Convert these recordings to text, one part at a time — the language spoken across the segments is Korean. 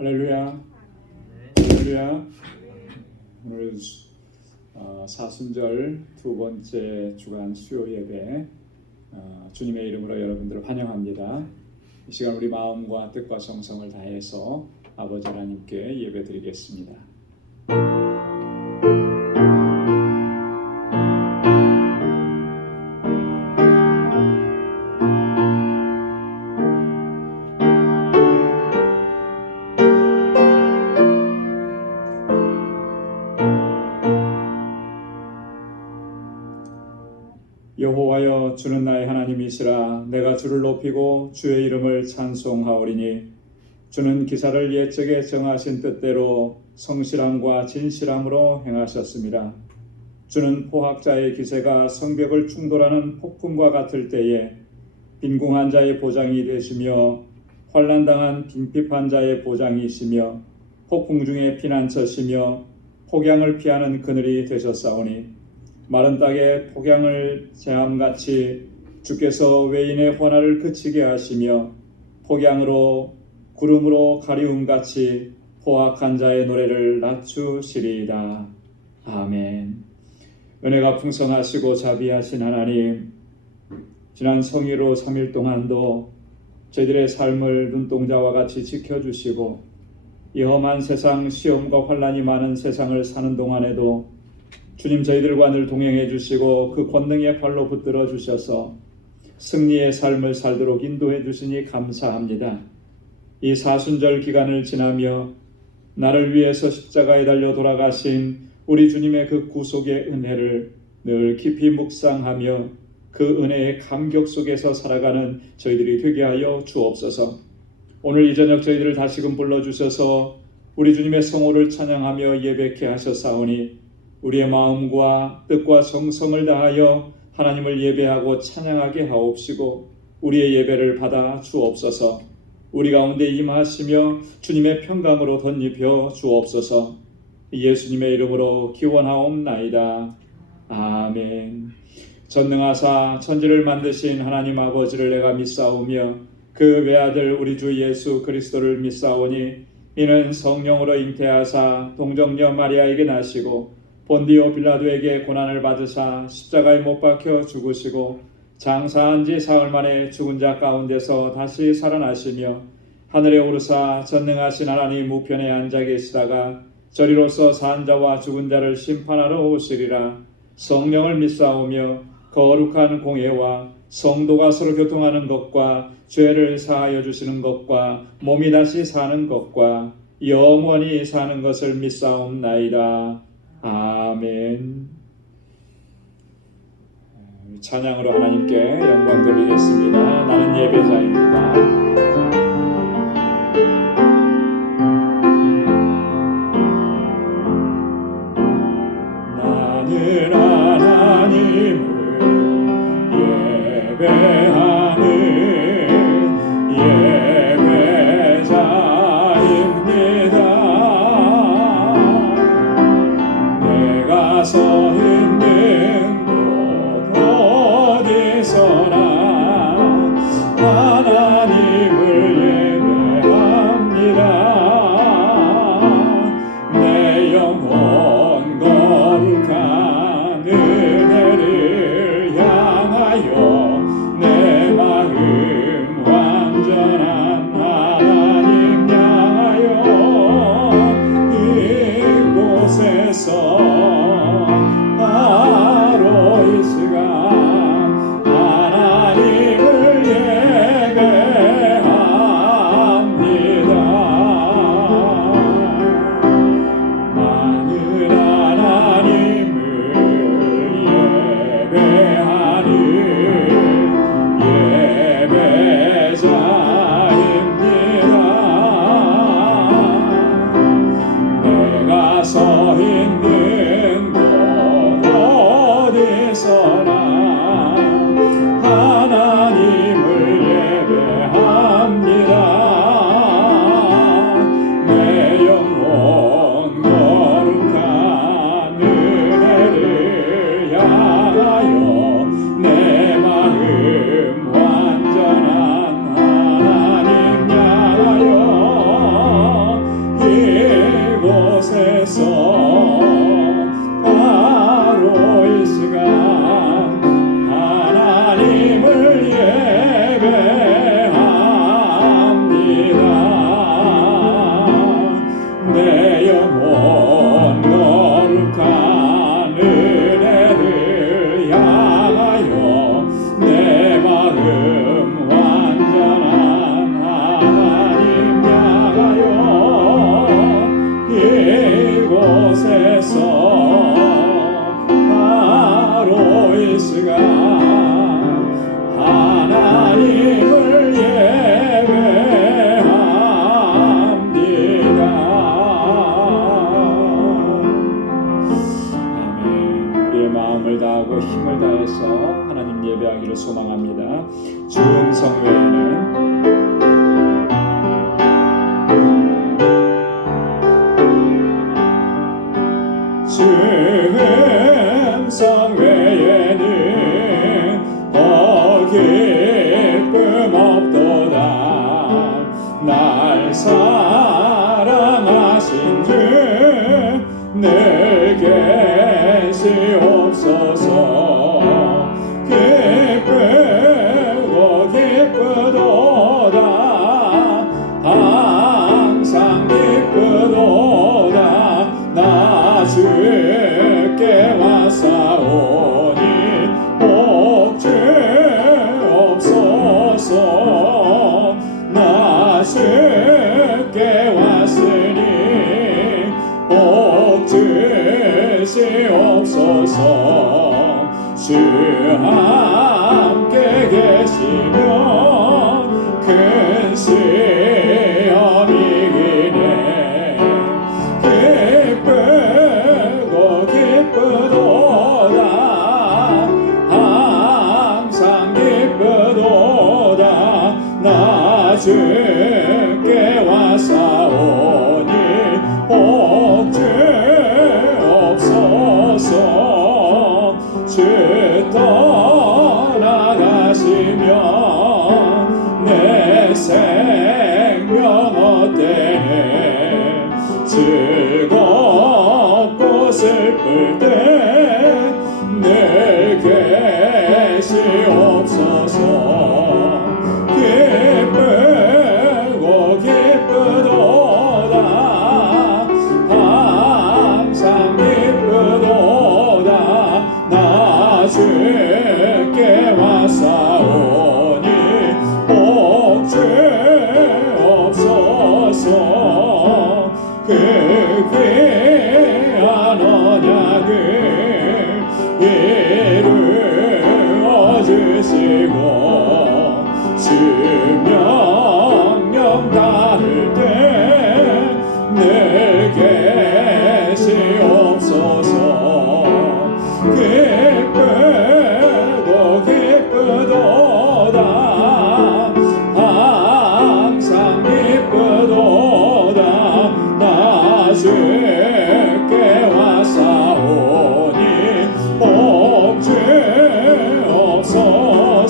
할렐루야. 할렐루야. 오늘 사순절 두 번째 주간 수요 예배 주님의 이름으로 여러분들을 환영합니다. 이 시간 우리 마음과 뜻과 정성을 다해서 아버지 하나님께 예배드리겠습니다. 여호와여, 주는 나의 하나님이시라. 내가 주를 높이고 주의 이름을 찬송하오리니 주는 기사를 옛적에 정하신 뜻대로 성실함과 진실함으로 행하셨습니다. 주는 포학자의 기세가 성벽을 충돌하는 폭풍과 같을 때에 빈궁한 자의 보장이 되시며 환난당한 빈핍한 자의 보장이시며 폭풍 중에 피난처시며 폭양을 피하는 그늘이 되셨사오니 마른 땅에 폭양을 재함같이 주께서 외인의 환화를 그치게 하시며 폭양으로 구름으로 가리움같이 포악한 자의 노래를 낮추시리이다. 아멘. 은혜가 풍성하시고 자비하신 하나님, 지난 성일호 3일 동안도 저희들의 삶을 눈동자와 같이 지켜주시고 이 험한 세상, 시험과 환난이 많은 세상을 사는 동안에도 주님 저희들과 늘 동행해 주시고 그 권능의 팔로 붙들어 주셔서 승리의 삶을 살도록 인도해 주시니 감사합니다. 이 사순절 기간을 지나며 나를 위해서 십자가에 달려 돌아가신 우리 주님의 그 구속의 은혜를 늘 깊이 묵상하며 그 은혜의 감격 속에서 살아가는 저희들이 되게 하여 주옵소서. 오늘 이 저녁 저희들을 다시금 불러주셔서 우리 주님의 성호를 찬양하며 예배케 하셨사오니 우리의 마음과 뜻과 정성을 다하여 하나님을 예배하고 찬양하게 하옵시고 우리의 예배를 받아 주옵소서. 우리 가운데 임하시며 주님의 평강으로 덧입혀 주옵소서. 예수님의 이름으로 기원하옵나이다. 아멘. 전능하사 천지를 만드신 하나님 아버지를 내가 믿사오며 그 외아들 우리 주 예수 그리스도를 믿사오니 이는 성령으로 잉태하사 동정녀 마리아에게 나시고 본디오 빌라도에게 고난을 받으사 십자가에 못 박혀 죽으시고 장사한 지 사흘 만에 죽은 자 가운데서 다시 살아나시며 하늘에 오르사 전능하신 하나님 우편에 앉아 계시다가 저리로서 산 자와 죽은 자를 심판하러 오시리라. 성령을 믿사오며 거룩한 공예와 성도가 서로 교통하는 것과 죄를 사하여 주시는 것과 몸이 다시 사는 것과 영원히 사는 것을 믿사옵나이다. 아멘. 찬양으로 하나님께 영광 돌리겠습니다. 나는 예배자입니다. 나는 하나님을 예배하는 예배자입니다. 내가 서 있는 곳 어디서나 하나님 바로 이 시간 하나님을 예배합니다. 내 영혼 거룩한 은혜를 향하여 내 마음 완전한 하나님 향하여 이곳에서 바로 이 시간 하나님을 예배합니다. 아멘. 우리의 마음을 다하고 힘을 다해서 하나님 예배하기를 소망합니다. 주 음성 외에는 주 음성 외에는 더 기쁨 없도다. 날 사랑하신 주 늘 계시옵소서. 기쁘고 기쁘도다. 항상 기쁘도다. 나 주께 왔사오니 복 주옵소서. 나 주께 왔으니 복 주시옵소서. 주 함께 계시면 큰 시험이기네. 기쁘고 기쁘도다. 항상 기쁘도다. 나 주께 왔사오니 복 주옵소서. 주 떠나가시면 내 생명 헛되네. 즐겁고 슬플 때 늘 계시옵소서. 기쁘고 기쁘도다. 항상 기쁘도다. 나 주께 왔사오니 복 주옵소서. 그 귀한 언약을 이루어 주시고 주 명령 따를 때 늘 계시옵소서. 기쁘고 기쁘도다. 항상 기쁘도다. 나 주께 왔사오니 복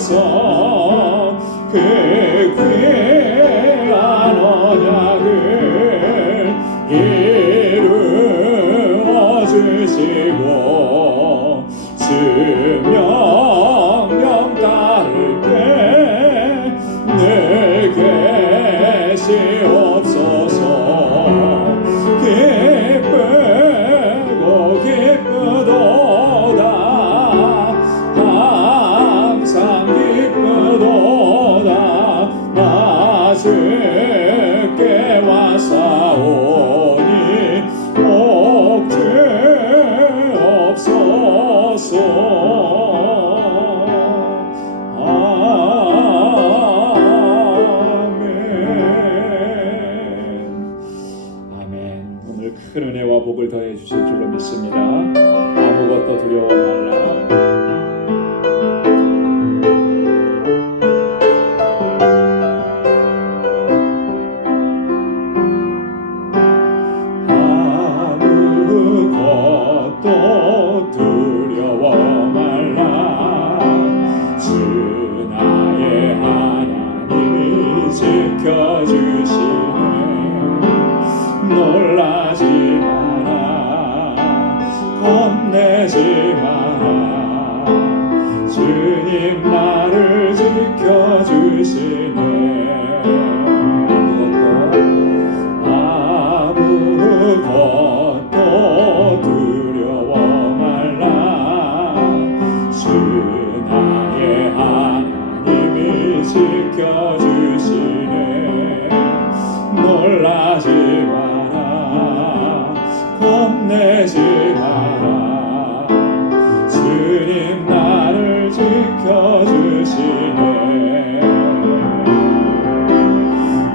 주옵소서. 그 귀한 언약을 이루어 주시고 주 명령 따를 때 늘 계시옵소서. 기쁘고 기쁘도다. 항상 기쁘도다. 나 주께 왔사오니 복 주옵소서. 큰 은혜와 복을 더해 주실 줄로 믿습니다. 아무것도 두려워 말라. 아무것도 두려워 말라. 주 나의 하나님이 지켜주시네. 놀라지 마라. 겁내지 마라. 주님 나를 지켜주시네. 아무것도 두려워 말라. 주 나의 하나님이 지켜주시네. 놀라지 마라. 겁내지 마라. 주님 나를 지켜주시네.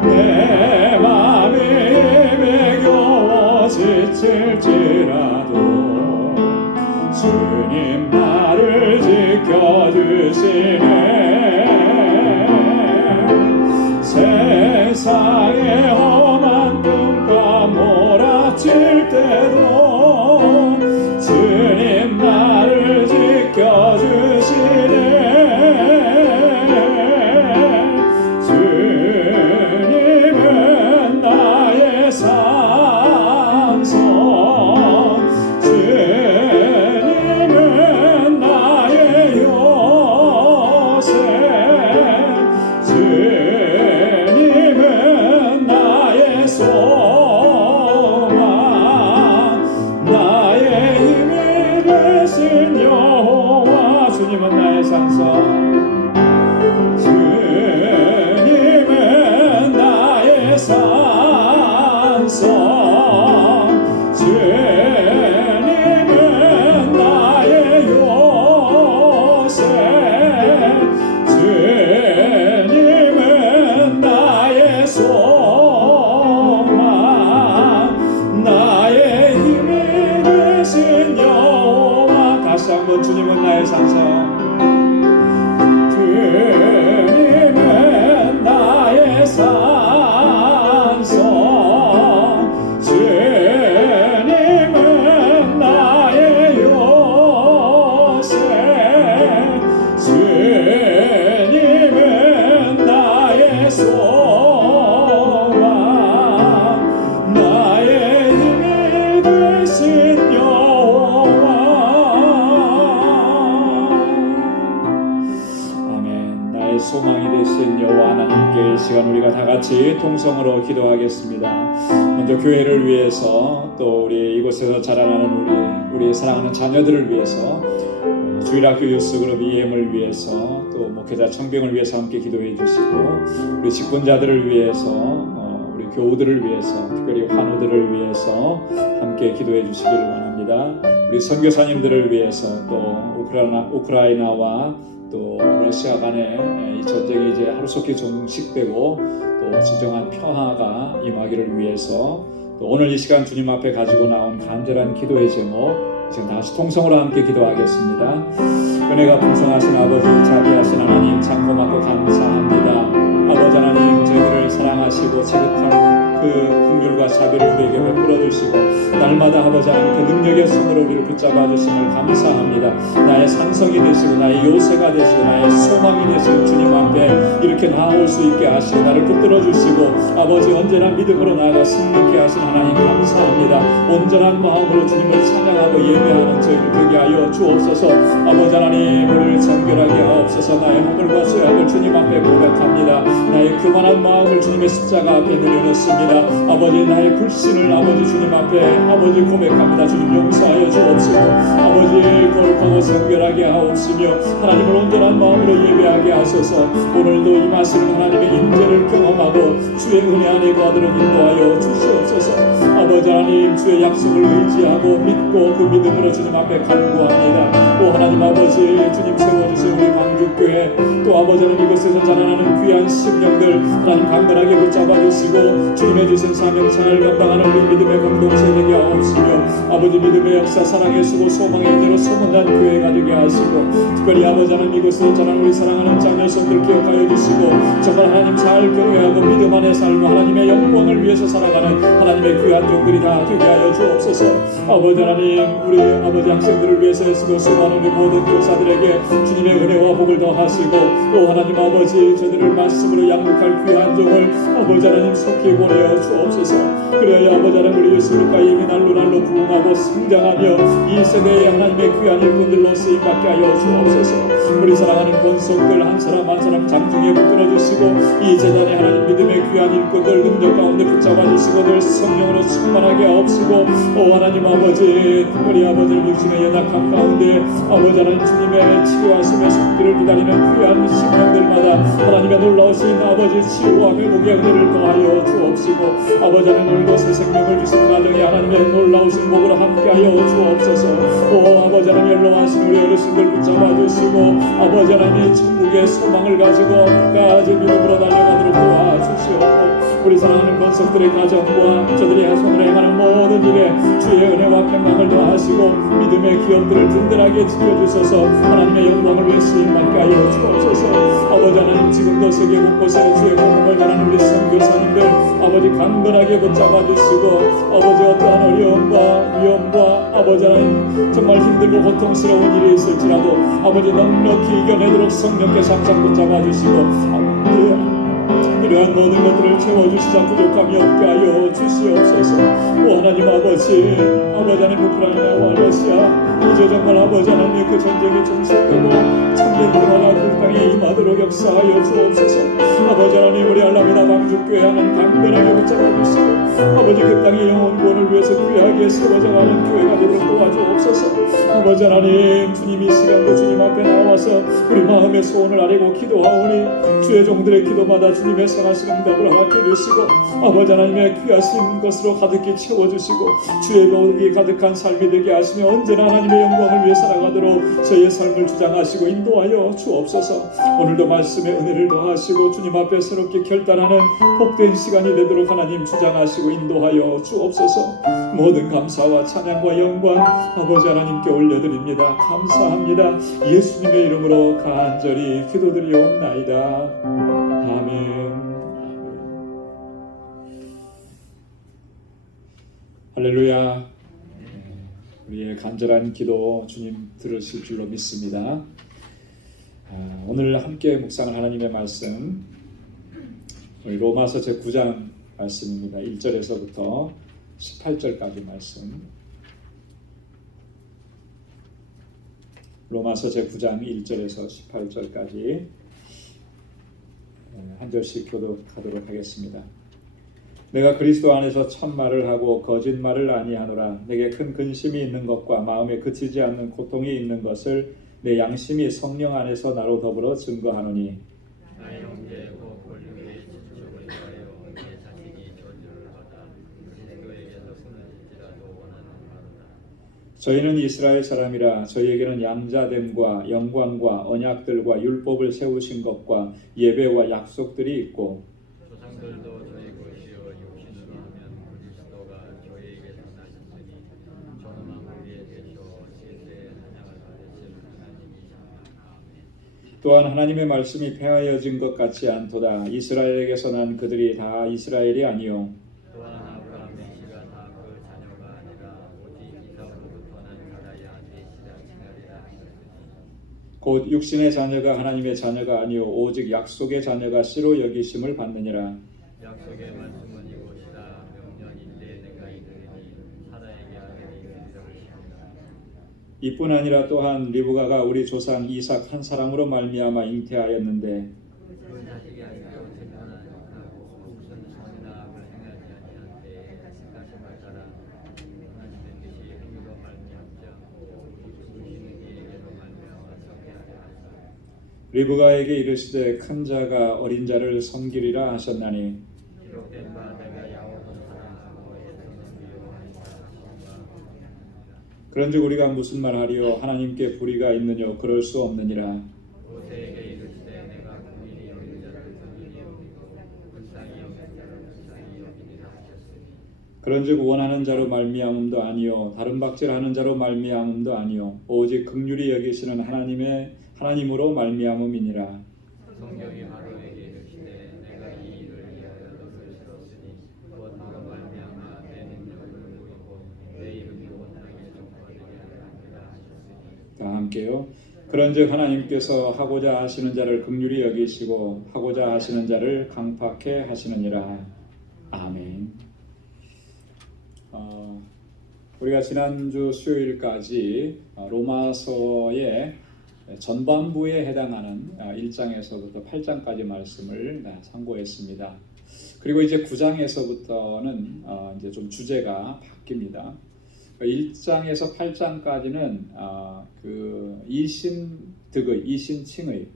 내 맘이 매겨워 지칠지라도 주님 나를 지켜주시네. 세상의 험한 꿈과 몰아칠 때도 주님 나를 지켜주시네. 주님은 나의 산성, 주님은 나의 요새, 주님은 나의 소망, 나의 힘이 되신 여호와. 주님은 나의 산성, 주님은 나의 산성, 주님은 나의 요새, 주님은 나의 소망, 나의 힘이 되신 여호와. 다시 한번 주님은 나의 산성, 주님은 나의 산성, 주님은 나의 요새, 주님은 나의 소망, 나의 힘이 되신 여호와. 아멘. 나의 소망이 되신 여호와 하나님께 이 시간 우리가 다 같이 통성으로 기도하겠습니다. 먼저 교회를 위해서, 또 우리 이곳에서 자라나는 우리 사랑하는 자녀들을 위해서, 주일학교 유스그룹 EM을 위해서, 또 목회자 청병을 위해서 함께 기도해 주시고, 우리 직분자들을 위해서, 우리 교우들을 위해서, 특별히 환우들을 위해서 함께 기도해 주시기를 원합니다. 우리 선교사님들을 위해서, 또 우크라이나와 또 러시아 간의 이 전쟁이 이제 하루속히 종식되고 또 진정한 평화가 임하기를 위해서, 또 오늘 이 시간 주님 앞에 가지고 나온 간절한 기도의 제목, 지금 다시 통성으로 함께 기도하겠습니다. 은혜가 풍성하신 아버지, 자비하신 하나님, 참 고맙고 감사합니다. 아버지 하나님, 저희들을 사랑하시고 지극한 그 긍휼과 자비를 우리에게 베풀어 주시고 날마다 아버지 하나님 그 능력의 손으로 우리를 붙잡아 주심을 감사합니다. 나의 산성이 되시고 나의 요새가 되시고 나의 소망이 되시고 주님 앞에 이렇게 나올 수 있게 하시고 나를 붙들어 주시고 아버지 언제나 믿음으로 나아가 승리케 하신 하나님 감사합니다. 온전한 마음으로 주님을 찬양하고 예배하는 저희를 되게 하여 주옵소서. 아버지 하나님, 우리를 정결하게 하옵소서. 나의 허물과 죄악을 주님 앞에 고백합니다. 나의 교만한 마음을 주님의 십자가 앞에 내려놓습니다. 아버지, 나의 불신을 아버지 주님 앞에 아버지 고백합니다. 주님 용서하여 주옵시고 아버지 거룩하고 성결하게 하옵시며 하나님을 온전한 마음으로 예배하게 하소서. 오늘도 임하시는 하나님의 인재를 경험하고 주의 은혜 안에 거하도록 인도하여 주시옵소서. 아버지 하나님, 주의 약속을 의지하고 믿고 그 믿음으로 주님 앞에 간구합니다. 오 하나님 아버지, 주님 세워주신 우리 광주교회, 또 아버지 하나님 이곳에서 자라나는 귀한 심령들 하나님 강건하게 붙잡아주시고 주님의 주신 사명 잘 감당하는 우리 믿음의 공동체 되게 하옵시며 아버지 믿음의 역사, 사랑의 수고, 소망의 인재로 소문난 교회가 되게 하시고 특별히 아버지 하나님 이곳에서 자라는 우리 사랑하는 자녀손들 기억하여 주시고 정말 하나님 잘 경외하고 믿음 안에 살고 하나님의 영광을 위해서 살아가는 하나님의 귀한 종들이 다 되게 하여 주옵소서. 아버지 하나님, 우리 아버지 학생들을 위해서 애쓰고 수고하는 우리 모든 교사들에게 주님의 은혜와 복을 더하시고, 또 하나님 아버지 저들을 말씀으로 양육할 귀한 종을 아버지 하나님 속히 보내어 주옵소서. 그래야 아버지 하나님 우리 예수님과 이미 날로 부흥하고 성장하며 이 세대의 하나님의 귀한 일꾼들로 쓰임받게 하여 주옵소서. 우리 사랑하는 권속들 한 사람 한 사람 장중에 붙들어 주시고, 이 재단의 하나님 믿음의 귀한 일꾼들 능력 가운데 붙잡아 주시고 늘 성령으로 충만하게 하옵시고, 오 하나님 아버지, 우리 아버지를 육신의 연약함 가운데 아버지 하나님 주님의 치유하심의 손길을 기다리는 귀한 심령들마다 하나님의 놀라우신 아버지 치유와 회복의 은혜를 더하여 주옵시고, 아버지 하나님 오늘도 새 생명을 주신 가정에 하나님의 놀라우신 복으로 함께하여 주옵소서. 오 아버지 하나님 연로하신 우리 어르신들 붙잡아 주시고, 아버지 하나님의 천국의 소망을 가지고 끝까지 믿음으로 달려가도록 도와주시옵고, 우리 사랑하는 권속들의 가정과 저들이 손으로 행하는 모든 일에 주의 은혜와 평강을 더하시고 믿음의 기업들을 든든하게 지켜주셔서 하나님의 영광을 위해 쓰임받게 하여 주옵소서. 아버지 하나님 지금도 세계 곳곳에 주의 복음을 전하는 우리 선교사님들 아버지 강건하게 붙잡아 주시고, 아버지 어떠한 어려움과 위험과 아버지 하나님 정말 힘들고 고통스러운 일이 있을지라도 아버지 넉넉히 이겨내도록 성령께서 항상 붙잡아 주시고, 이러한 모든 것들을 채워주시자 부족함이 없게 하여 주시옵소서. 오 하나님 아버지, 아버지 하나님 우크라이나와 러시아 이제 정말 아버지 하나님의 그 전쟁이 종식되고 참된 평화가 그 땅에 임하도록 역사하여 주옵소서. 아버지 하나님 우리 알라미나 방주교회 하나님 강건하게 붙잡아 주시고, 아버지 그 땅의 영혼 구원을 위해서 귀하게 세워져가는 교회가 되도록 도와주옵소서. 아버지 하나님 주님 이 시간도 주님 앞에 나와서 우리 마음의 소원을 아뢰고 기도하오니 주의 종들의 기도마다 주님의 선하신 응답을 허락해 주시고, 아버지 하나님의 귀하신 것으로 가득히 채워주시고 주의 복이 가득한 삶이 되게 하시며 언제나 하나님의 영광을 위해 살아가도록 저희의 삶을 주장하시고 인도하여 주옵소서. 오늘도 말씀의 은혜를 더하시고 주님 앞에 새롭게 결단하는 복된 시간이 되도록 하나님 주장하시고 인도하여 주옵소서. 모든 감사와 찬양과 영광 아버지 하나님께 올려드립니다. 감사합니다. 예수님의 이름으로 간절히 기도드리옵나이다. 아멘. 할렐루야. 우리의 간절한 기도 주님 들으실 줄로 믿습니다. 오늘 함께 묵상할 하나님의 말씀 로마서 제9장 말씀입니다. 1절에서부터 18절까지 말씀. 로마서 제9장 1절에서 18절까지 한 절씩 교독하도록 하겠습니다. 내가 그리스도 안에서 참말을 하고 거짓말을 아니하노라. 내게 큰 근심이 있는 것과 마음에 그치지 않는 고통이 있는 것을 내 양심이 성령 안에서 나로 더불어 증거하노니, 나의 형제고 권력의 지축을 위하여 내 자식이 저주를 받아 그리스도에게서 끊어질지라도 원하는 바로다. 저희는 이스라엘 사람이라 저희에게는 양자됨과 영광과 언약들과 율법을 세우신 것과 예배와 약속들이 있고, 조상들도 저희 것이요 육신으로 하면 그리스도가 저희에게서 나셨으니 저는 우리에 대셔 세세에 사냥을 받으실 하나님이시라. 아멘. 또한 하나님의 말씀이 폐하여진 것 같지 않도다. 이스라엘에게서 난 그들이 다 이스라엘이 아니요 또한 아브라함의 씨가 다 그 자녀가 아니라 오직 이삭으로부터 난 자라야 되시라 칭하리라 하셨으니, 곧 육신의 자녀가 하나님의 자녀가 아니요 오직 약속의 자녀가 씨로 여기심을 받느니라. 약속의 말씀은 이곳이라. 명년 이때 내가 이르리니 사라에게 아들이 있으리라 하시니라. 이뿐 아니라 또한 리브가가 우리 조상 이삭 한 사람으로 말미암아 잉태하였는데, 그 자식이 아니고 태어나고 무슨 선이나 악을 행하지 아니한 때에 다시 따라 하나님의 뜻이 행위로 말미암지 않고 부르시는 이에게로 말미암아 서게 하려 하사, 리브가에게 이르시되 큰 자가 어린 자를 섬기리라 하셨나니, 기록된 바 내가 야곱을 사랑하고 에서는 미워하리라 하시니라. 그런즉 우리가 무슨 말하리요? 하나님께 불의가 있느뇨? 그럴 수 없느니라. 모세에게 이르시되 내가 공인이 여긴 자를 공인이 여기고 불쌍히 여긴 자를 불쌍히 여기니라 하셨으니, 그런즉 원하는 자로 말미암음도 아니요 다른 박질하는 자로 말미암음도 아니요 오직 긍휼히 여기시는 하나님으로 말미암음이니라. 성경이 바로에게 이르시되 내가 이 일을 위하여 너를 세웠으니 곧 너로 말미암아 내 능력을 다 함께요. 그런즉 하나님께서 하고자 하시는 자를 긍휼히 여기시고 하고자 하시는 자를 강팍해 하시느니라. 아멘. 우리가 지난주 수요일까지 로마서의 전반부에 해당하는 1장에서부터 8장까지 말씀을 상고했습니다. 그리고 이제 9장에서부터는 이제 좀 주제가 바뀝니다. 1장에서 8장까지는 그 이신득의, 이신칭의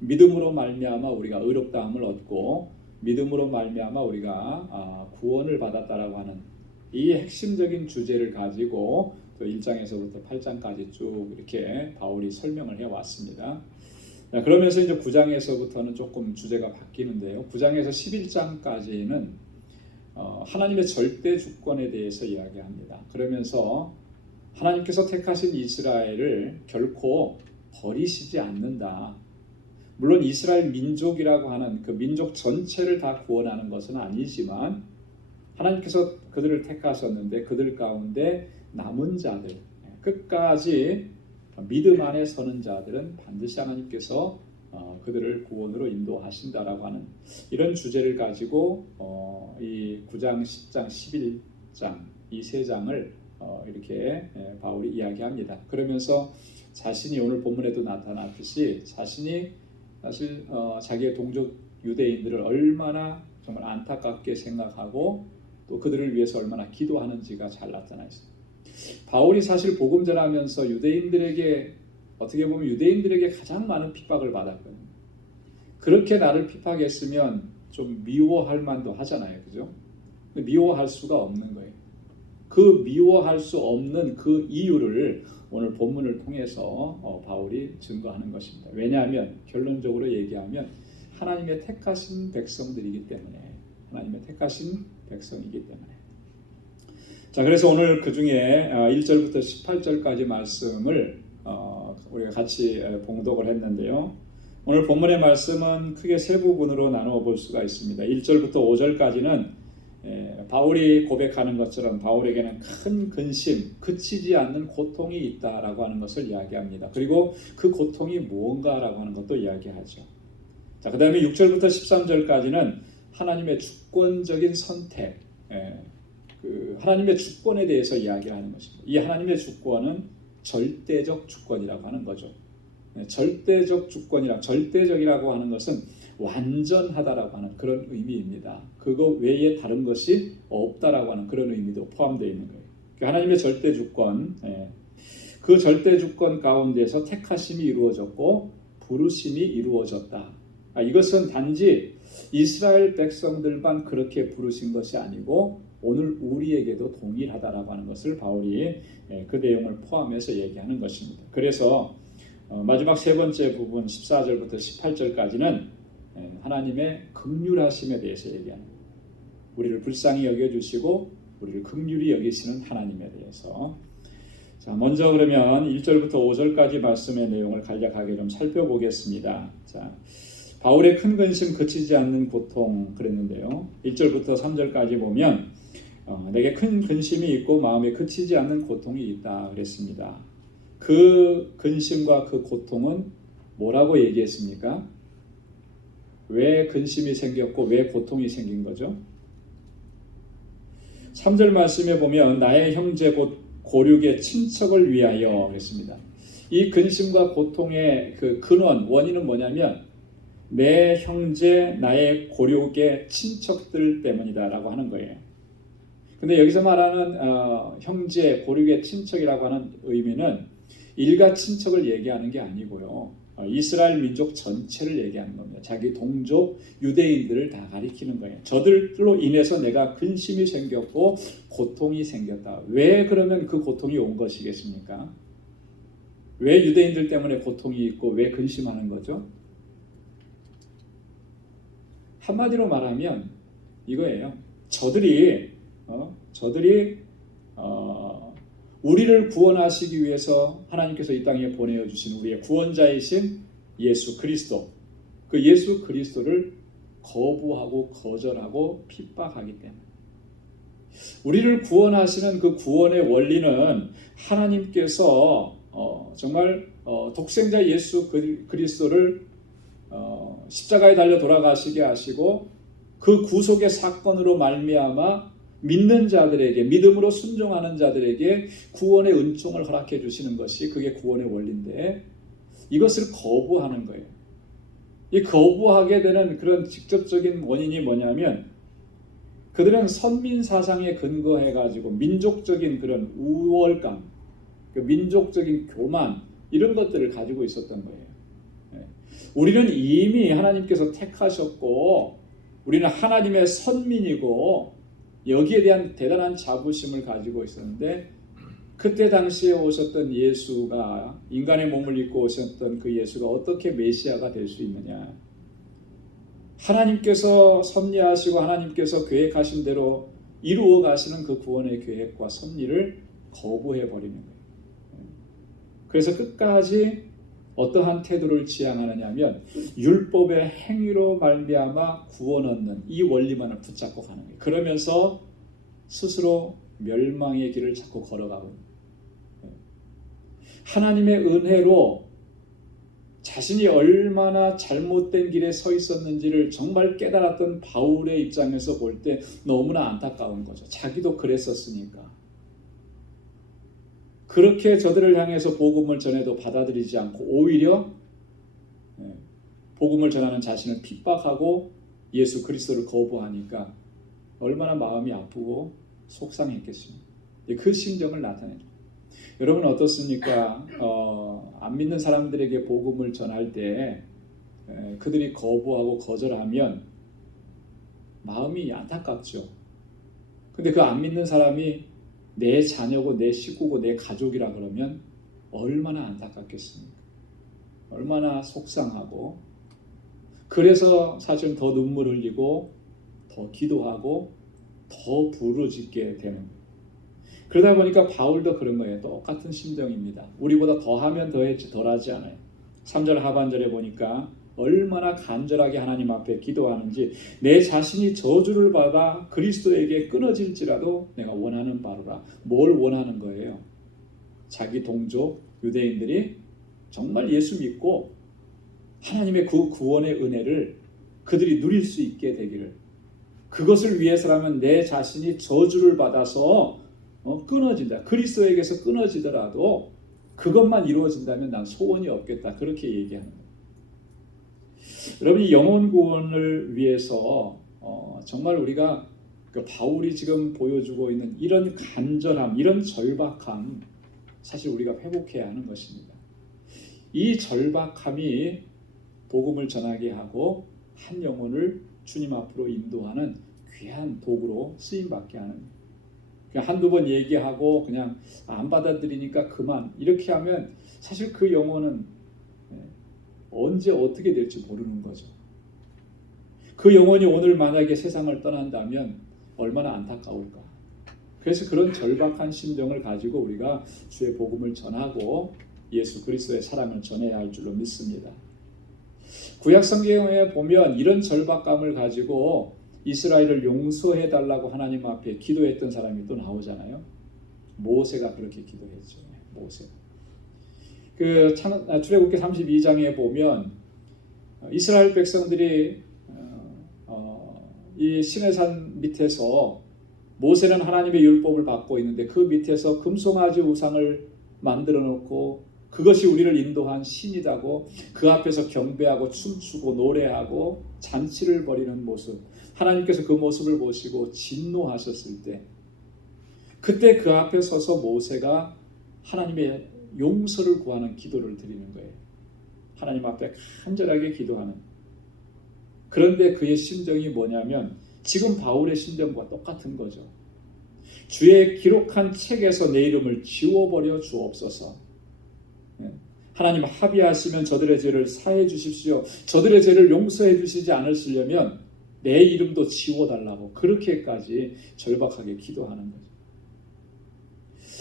믿음으로 말미암아 우리가 의롭다함을 얻고 믿음으로 말미암아 우리가 구원을 받았다라고 하는 이 핵심적인 주제를 가지고 또 1장에서부터 8장까지 쭉 이렇게 바울이 설명을 해왔습니다. 그러면서 이제 9장에서부터는 조금 주제가 바뀌는데요. 9장에서 11장까지는 하나님의 절대 주권에 대해서 이야기합니다. 그러면서 하나님께서 택하신 이스라엘을 결코 버리시지 않는다. 물론 이스라엘 민족이라고 하는 그 민족 전체를 다 구원하는 것은 아니지만 하나님께서 그들을 택하셨는데 그들 가운데 남은 자들, 끝까지 믿음 안에 서는 자들은 반드시 하나님께서 그들을 구원으로 인도하신다라고 하는 이런 주제를 가지고 이 9장, 10장, 11장 이 세 장을 이렇게 바울이 이야기합니다. 그러면서 자신이 오늘 본문에도 나타났듯이 자신이 사실 자기의 동족 유대인들을 얼마나 정말 안타깝게 생각하고 또 그들을 위해서 얼마나 기도하는지가 잘 나타나 있습니다. 바울이 사실 복음 전하면서 유대인들에게 어떻게 보면 유대인들에게 가장 많은 핍박을 받았거든요. 그렇게 나를 핍박했으면 좀 미워할 만도 하잖아요, 그죠? 근데 미워할 수가 없는 거예요. 그 미워할 수 없는 그 이유를 오늘 본문을 통해서 바울이 증거하는 것입니다. 왜냐하면 결론적으로 얘기하면 하나님의 택하신 백성들이기 때문에 하나님의 택하신 백성이기 때문에. 자, 그래서 오늘 그 중에 1절부터 18절까지 말씀을 우리가 같이 봉독을 했는데요. 오늘 본문의 말씀은 크게 세 부분으로 나누어 볼 수가 있습니다. 1절부터 5절까지는 바울이 고백하는 것처럼 바울에게는 큰 근심, 그치지 않는 고통이 있다라고 하는 것을 이야기합니다. 그리고 그 고통이 무언가라고 하는 것도 이야기하죠. 자, 그 다음에 6절부터 13절까지는 하나님의 주권적인 선택, 그 하나님의 주권에 대해서 이야기를 하는 것입니다. 이 하나님의 주권은 절대적 주권이라고 하는 거죠. 절대적 주권이라 절대적이라고 하는 것은 완전하다라고 하는 그런 의미입니다. 그거 외에 다른 것이 없다라고 하는 그런 의미도 포함되어 있는 거예요. 하나님의 절대 주권, 그 절대 주권 가운데서 택하심이 이루어졌고 부르심이 이루어졌다. 이것은 단지 이스라엘 백성들만 그렇게 부르신 것이 아니고 오늘 우리에게도 동일하다라고 하는 것을 바울이 그 내용을 포함해서 얘기하는 것입니다. 그래서 마지막 세 번째 부분 14절부터 18절까지는 하나님의 긍휼하심에 대해서 얘기하는 거예요. 우리를 불쌍히 여겨주시고 우리를 긍휼히 여기시는 하나님에 대해서. 자, 먼저 그러면 1절부터 5절까지 말씀의 내용을 간략하게 좀 살펴보겠습니다. 자, 바울의 큰 근심 그치지 않는 고통 그랬는데요. 1절부터 3절까지 보면 내게 큰 근심이 있고 마음에 그치지 않는 고통이 있다 그랬습니다. 그 근심과 그 고통은 뭐라고 얘기했습니까? 왜 근심이 생겼고 왜 고통이 생긴 거죠? 3절 말씀에 보면 나의 형제 곧 고륙의 친척을 위하여 그랬습니다. 이 근심과 고통의 그 근원, 원인은 뭐냐면 내 형제, 나의 고륙의 친척들 때문이다라고 하는 거예요. 근데 여기서 말하는 형제, 고륙의 친척이라고 하는 의미는 일가 친척을 얘기하는 게 아니고요. 이스라엘 민족 전체를 얘기하는 겁니다. 자기 동족 유대인들을 다 가리키는 거예요. 저들로 인해서 내가 근심이 생겼고 고통이 생겼다. 왜 그러면 그 고통이 온 것이겠습니까? 왜 유대인들 때문에 고통이 있고 왜 근심하는 거죠? 한마디로 말하면 이거예요. 저들이 우리를 구원하시기 위해서 하나님께서 이 땅에 보내어 주신 우리의 구원자이신 예수 그리스도, 그 예수 그리스도를 거부하고 거절하고 핍박하기 때문에 우리를 구원하시는 그 구원의 원리는 하나님께서 정말 독생자 예수 그리스도를 십자가에 달려 돌아가시게 하시고 그 구속의 사건으로 말미암아 믿는 자들에게, 믿음으로 순종하는 자들에게 구원의 은총을 허락해 주시는 것이 그게 구원의 원리인데, 이것을 거부하는 거예요. 이 거부하게 되는 그런 직접적인 원인이 뭐냐면, 그들은 선민 사상에 근거해 가지고 민족적인 그런 우월감, 그 민족적인 교만, 이런 것들을 가지고 있었던 거예요. 우리는 이미 하나님께서 택하셨고 우리는 하나님의 선민이고 여기에 대한 대단한 자부심을 가지고 있었는데, 그때 당시에 오셨던 예수가, 인간의 몸을 입고 오셨던 그 예수가 어떻게 메시아가 될 수 있느냐. 하나님께서 섭리하시고 하나님께서 계획하신 대로 이루어 가시는 그 구원의 계획과 섭리를 거부해 버리는 거예요. 그래서 끝까지 어떠한 태도를 지향하느냐면 율법의 행위로 말미암아 구원 얻는 이 원리만을 붙잡고 가는 거예요. 그러면서 스스로 멸망의 길을 자꾸 걸어가고, 하나님의 은혜로 자신이 얼마나 잘못된 길에 서 있었는지를 정말 깨달았던 바울의 입장에서 볼 때 너무나 안타까운 거죠. 자기도 그랬었으니까. 그렇게 저들을 향해서 복음을 전해도 받아들이지 않고 오히려 복음을 전하는 자신을 핍박하고 예수 그리스도를 거부하니까 얼마나 마음이 아프고 속상했겠습니까? 그 심정을 나타내요. 여러분 어떻습니까? 안 믿는 사람들에게 복음을 전할 때 그들이 거부하고 거절하면 마음이 안타깝죠. 근데 그 안 믿는 사람이 내 자녀고 내 식구고 내 가족이라 그러면 얼마나 안타깝겠습니까? 얼마나 속상하고, 그래서 사실 더 눈물 흘리고 더 기도하고 더 부르짖게 되는 거예요. 그러다 보니까 바울도 그런 거예요. 똑같은 심정입니다. 우리보다 더하면 더했지 덜하지 않아요. 3절 하반절에 보니까 얼마나 간절하게 하나님 앞에 기도하는지, 내 자신이 저주를 받아 그리스도에게 끊어질지라도 내가 원하는 바로라. 뭘 원하는 거예요? 자기 동족 유대인들이 정말 예수 믿고 하나님의 그 구원의 은혜를 그들이 누릴 수 있게 되기를, 그것을 위해서라면 내 자신이 저주를 받아서 끊어진다, 그리스도에게서 끊어지더라도 그것만 이루어진다면 난 소원이 없겠다, 그렇게 얘기하는 거예요. 여러분이 영혼 구원을 위해서 정말 우리가 그 바울이 지금 보여주고 있는 이런 간절함, 이런 절박함, 사실 우리가 회복해야 하는 것입니다. 이 절박함이 복음을 전하게 하고 한 영혼을 주님 앞으로 인도하는 귀한 도구로 쓰임받게 하는, 그냥 한두 번 얘기하고 그냥 안 받아들이니까 그만, 이렇게 하면 사실 그 영혼은 언제 어떻게 될지 모르는 거죠. 그 영혼이 오늘 만약에 세상을 떠난다면 얼마나 안타까울까. 그래서 그런 절박한 심정을 가지고 우리가 주의 복음을 전하고 예수 그리스도의 사랑을 전해야 할 줄로 믿습니다. 구약 성경에 보면 이런 절박감을 가지고 이스라엘을 용서해 달라고 하나님 앞에 기도했던 사람이 또 나오잖아요. 모세가 그렇게 기도했죠. 모세. 그 출애굽기 32장에 보면 이스라엘 백성들이 이 시내산 밑에서, 모세는 하나님의 율법을 받고 있는데 그 밑에서 금송아지 우상을 만들어 놓고 그것이 우리를 인도한 신이라고 그 앞에서 경배하고 춤추고 노래하고 잔치를 벌이는 모습, 하나님께서 그 모습을 보시고 진노하셨을 때, 그때 그 앞에 서서 모세가 하나님의 용서를 구하는 기도를 드리는 거예요. 하나님 앞에 간절하게 기도하는. 그런데 그의 심정이 뭐냐면 지금 바울의 심정과 똑같은 거죠. 주의 기록한 책에서 내 이름을 지워버려 주옵소서. 하나님 합의하시면 저들의 죄를 사해 주십시오. 저들의 죄를 용서해 주시지 않으시려면 내 이름도 지워달라고 그렇게까지 절박하게 기도하는 거죠.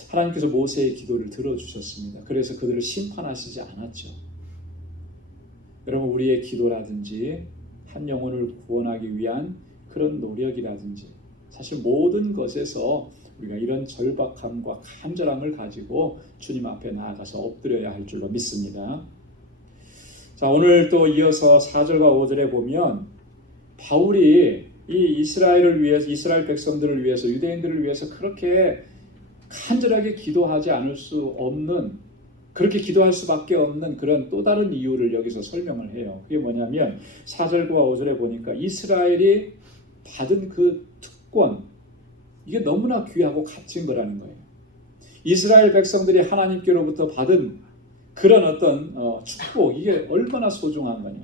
하나님께서 모세의 기도를 들어주셨습니다. 그래서 그들을 심판하시지 않았죠. 여러분, 우리의 기도라든지 한 영혼을 구원하기 위한 그런 노력이라든지 사실 모든 것에서 우리가 이런 절박함과 간절함을 가지고 주님 앞에 나아가서 엎드려야 할 줄로 믿습니다. 자, 오늘 또 이어서 4절과 5절에 보면 바울이 이 이스라엘을 위해서, 이스라엘 백성들을 위해서, 유대인들을 위해서 그렇게 간절하게 기도하지 않을 수 없는, 그렇게 기도할 수밖에 없는 그런 또 다른 이유를 여기서 설명을 해요. 그게 뭐냐면 4절과 5절에 보니까 이스라엘이 받은 그 특권, 이게 너무나 귀하고 값진 거라는 거예요. 이스라엘 백성들이 하나님께로부터 받은 그런 어떤 축복, 이게 얼마나 소중한 거냐.